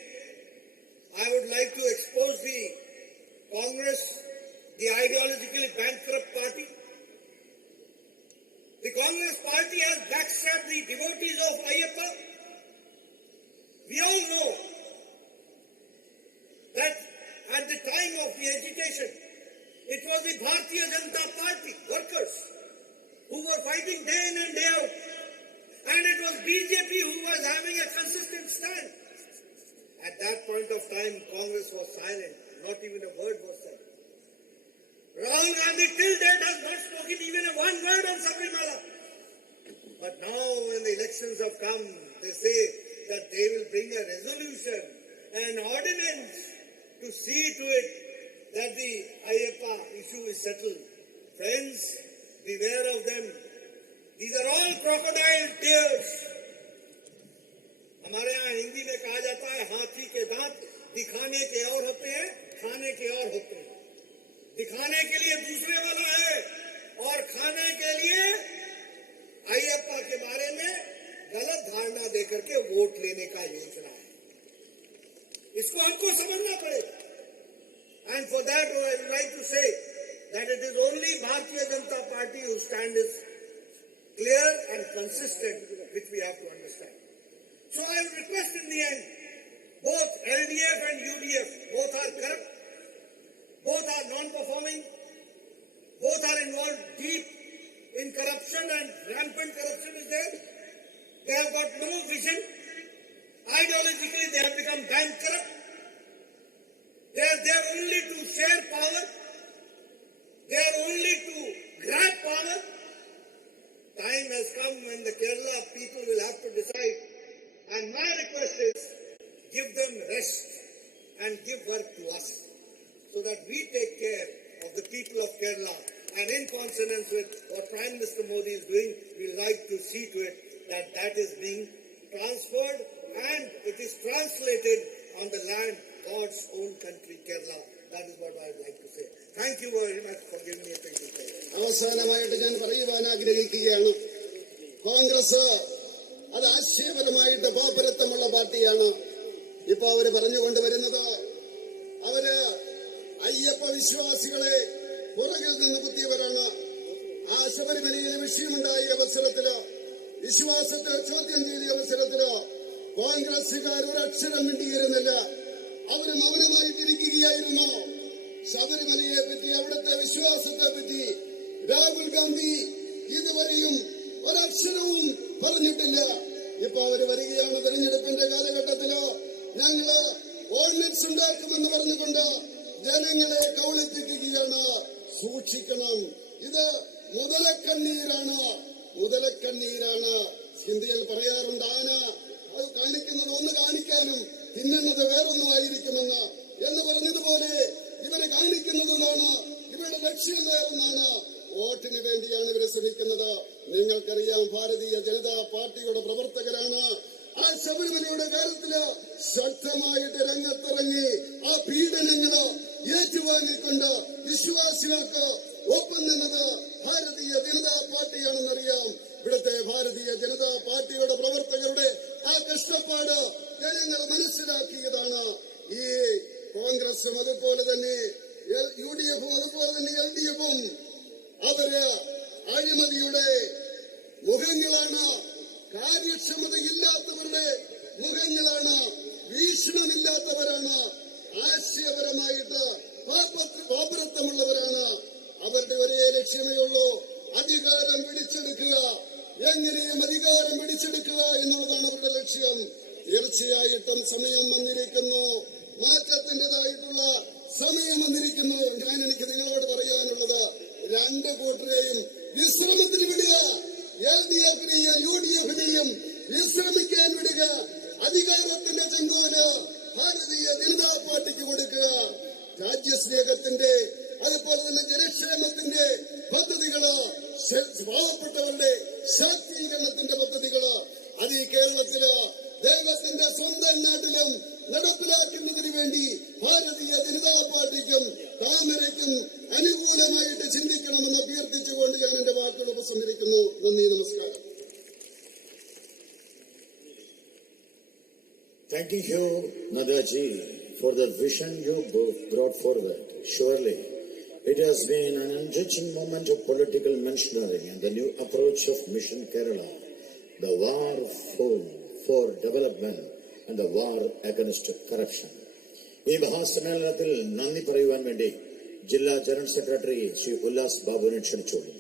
I would like to expose the Congress, the ideologically bankrupt party. The Congress party has backstabbed the devotees of Ayyappa. We all know that at the time of the agitation, it was the Bharatiya Janata Party workers who were fighting day in and day out. And it was BJP who was having a consistent stand. At that point of time, Congress was silent. Not even a word was said. Rahul Gandhi till date has not spoken even one word on Sabrimala. But now when the elections have come, they say that they will bring a resolution, an ordinance to see to it that the Ayyappa issue is settled. Friends, beware of them. These are all crocodile tears. हमारे यहाँ हिंदी में कहा जाता है, हाथी के दांत दिखाने के और होते हैं, खाने के और होते हैं. दिखाने के लिए दूसरे वाला है और खाने के लिए अय्यप्पा के बारे में गलत धारणा देकर के वोट लेने का योजना है. इसको हमको समझना पड़ेगा. And for that I would like to say that it is only Bharatiya Janata Party whose stand is clear and consistent, which we have to understand. So I would request in the end, both LDF and UDF, both are corrupt, both are non-performing, both are involved deep in corruption and rampant corruption is there. They have got no vision. Ideologically, they have become bankrupt. They are there only to share power. They are only to grab power. Time has come when the Kerala people will have to decide. And my request is, give them rest and give work to us so that we take care of the people of Kerala. And in consonance with what Prime Minister Modi is doing, we like to see to it that that is being transferred and it is translated on the land, God's own country, Kerala. That is what I would like to say. Thank you very much for giving me a patient time. അവസാനമായിട്ട് ഞാൻ പറയുവാൻ ആഗ്രഹിക്കുകയാണ്, കോൺഗ്രസ് അത് ആശയപരമായിട്ട് പാപ്പരത്വമുള്ള പാർട്ടിയാണ്. ഇപ്പൊ അവര് പറഞ്ഞുകൊണ്ടുവരുന്നത്, അവര് അയ്യപ്പ വിശ്വാസികളെ പുറകിൽ നിന്ന് കുത്തിയവരാണ്. ആ ശബരിമലയിലെ വിഷയമുണ്ടായ അവസരത്തില്, വിശ്വാസത്തെ ചോദ്യം ചെയ്ത അവസരത്തില് കോൺഗ്രസുകാർ ഒരക്ഷരം മിണ്ടിയിരുന്നില്ല. അവര് മൗനമായിട്ടിരിക്കുകയായിരുന്നു. ശബരിമലയെ പറ്റി, അവിടുത്തെ വിശ്വാസത്തെ പറ്റി രാഹുൽ ഗാന്ധി ഇതുവരെയും ഒരക്ഷരവും പറഞ്ഞിട്ടില്ല. ഇപ്പൊ അവര് വരികയാണ് തെരഞ്ഞെടുപ്പിന്റെ കാലഘട്ടത്തില്, ഞങ്ങള് ഓർഡിനൻസ് ഉണ്ടാക്കുമെന്ന് പറഞ്ഞുകൊണ്ട് ജനങ്ങളെ കൗളിപ്പിക്കുകയാണ്. സൂക്ഷിക്കണം, ഇത് മുതലക്കണ്ണീരാണ്, മുതലക്കണ്ണീരാണ്. ഹിന്ദിയിൽ പറയാറുണ്ട്, ആന അത് കാണിക്കുന്നത് ഒന്ന് കാണിക്കാനും തിന്നുന്നത് വേറൊന്നുമായിരിക്കുമെന്ന്. എന്ന് പറഞ്ഞതുപോലെ ഇവരെ കാണിക്കുന്നതെന്നാണ്, ഇവരുടെ ലക്ഷ്യം വേറൊന്നാണ്. വോട്ടിന് വേണ്ടിയാണ് ഇവരെ ശ്രമിക്കുന്നത്. നിങ്ങൾക്കറിയാം, ഭാരതീയ ജനതാ പാർട്ടിയുടെ പ്രവർത്തകരാണ്. ആ ശബരിമലയുടെ കാര്യത്തില് ശക്തമായിട്ട് രംഗത്തിറങ്ങി ആ പീഡനങ്ങള് ഏറ്റുവാങ്ങിക്കൊണ്ട് വിശ്വാസികൾക്ക് ഒപ്പം നിന്നത് ഭാരതീയ ജനതാ പാർട്ടിയാണെന്നറിയാം. ഇവിടുത്തെ ഭാരതീയ ജനതാ പാർട്ടിയുടെ പ്രവർത്തകരുടെ ആ കഷ്ടപ്പാട് ജനങ്ങൾ മനസ്സിലാക്കിയതാണ്. ഈ കോൺഗ്രസും അതുപോലെ തന്നെ UDF അതുപോലെ തന്നെ LDF അവര് അഴിമതിയുടെ മുഖങ്ങളാണ്, കാര്യക്ഷമതയില്ലാത്തവരുടെ മുഖങ്ങളാണ്, വീക്ഷണമില്ലാത്തവരാണ്, ആശയപരമായിട്ട് പാപ്പരത്വമുള്ളവരാണ്. അവരുടെ ഒരേ ലക്ഷ്യമേ ഉള്ളൂ, അധികാരം പിടിച്ചെടുക്കുക, എങ്ങനെയും അധികാരം പിടിച്ചെടുക്കുക എന്നുള്ളതാണ് അവരുടെ ലക്ഷ്യം. തീർച്ചയായിട്ടും സമയം വന്നിരിക്കുന്നു, മാറ്റത്തിൻ്റെതായിട്ടുള്ള സമയം വന്നിരിക്കുന്നു. എനിക്ക് നിങ്ങളോട് പറയാനുള്ളത്, രണ്ട് കൂട്ടരെയും വിശ്രമത്തിന് വിടുക. LDF-നെയും UDF-നെയും വിശ്രമിക്കാൻ വിടുക. അധികാരത്തിന്റെ ചെങ്കോല് ഭാരതീയ ജനതാ പാർട്ടിക്ക് കൊടുക്കുക. രാജ്യസ്നേഹത്തിന്റെ അതുപോലെ തന്നെ ജനക്ഷേമത്തിന്റെ പദ്ധതികള്, പാവപ്പെട്ടവരുടെ ശാക്തീകരണത്തിന്റെ പദ്ധതികള് അത് ഈ കേരളത്തില് ദൈവത്തിന്റെ സ്വന്തം നാട്ടിലും നടപ്പിലാക്കുന്നതിന് വേണ്ടി ഭാരതീയ ജനതാ പാർട്ടിക്കും താമരയ്ക്കും അനുകൂലമായിട്ട് ചിന്തിക്കണമെന്ന് അഭ്യർത്ഥിച്ചുകൊണ്ട് ഞാൻ എന്റെ വാക്കുകൾ ഉപസംഹരിക്കുന്നു. നന്ദി, നമസ്കാരം. Thanking you, Nadda ji, for the vision you brought forward. Surely, it has been an enriching moment of political mentioning and the new approach of Mission Kerala, the war for development and the war against corruption. ഈ മഹാസമ്മേളനത്തിൽ നന്ദി പറയുവാൻ വേണ്ടി ജില്ലാ general secretary Shri Ullas ബാബുവിനെ ക്ഷണിച്ചോളൂ.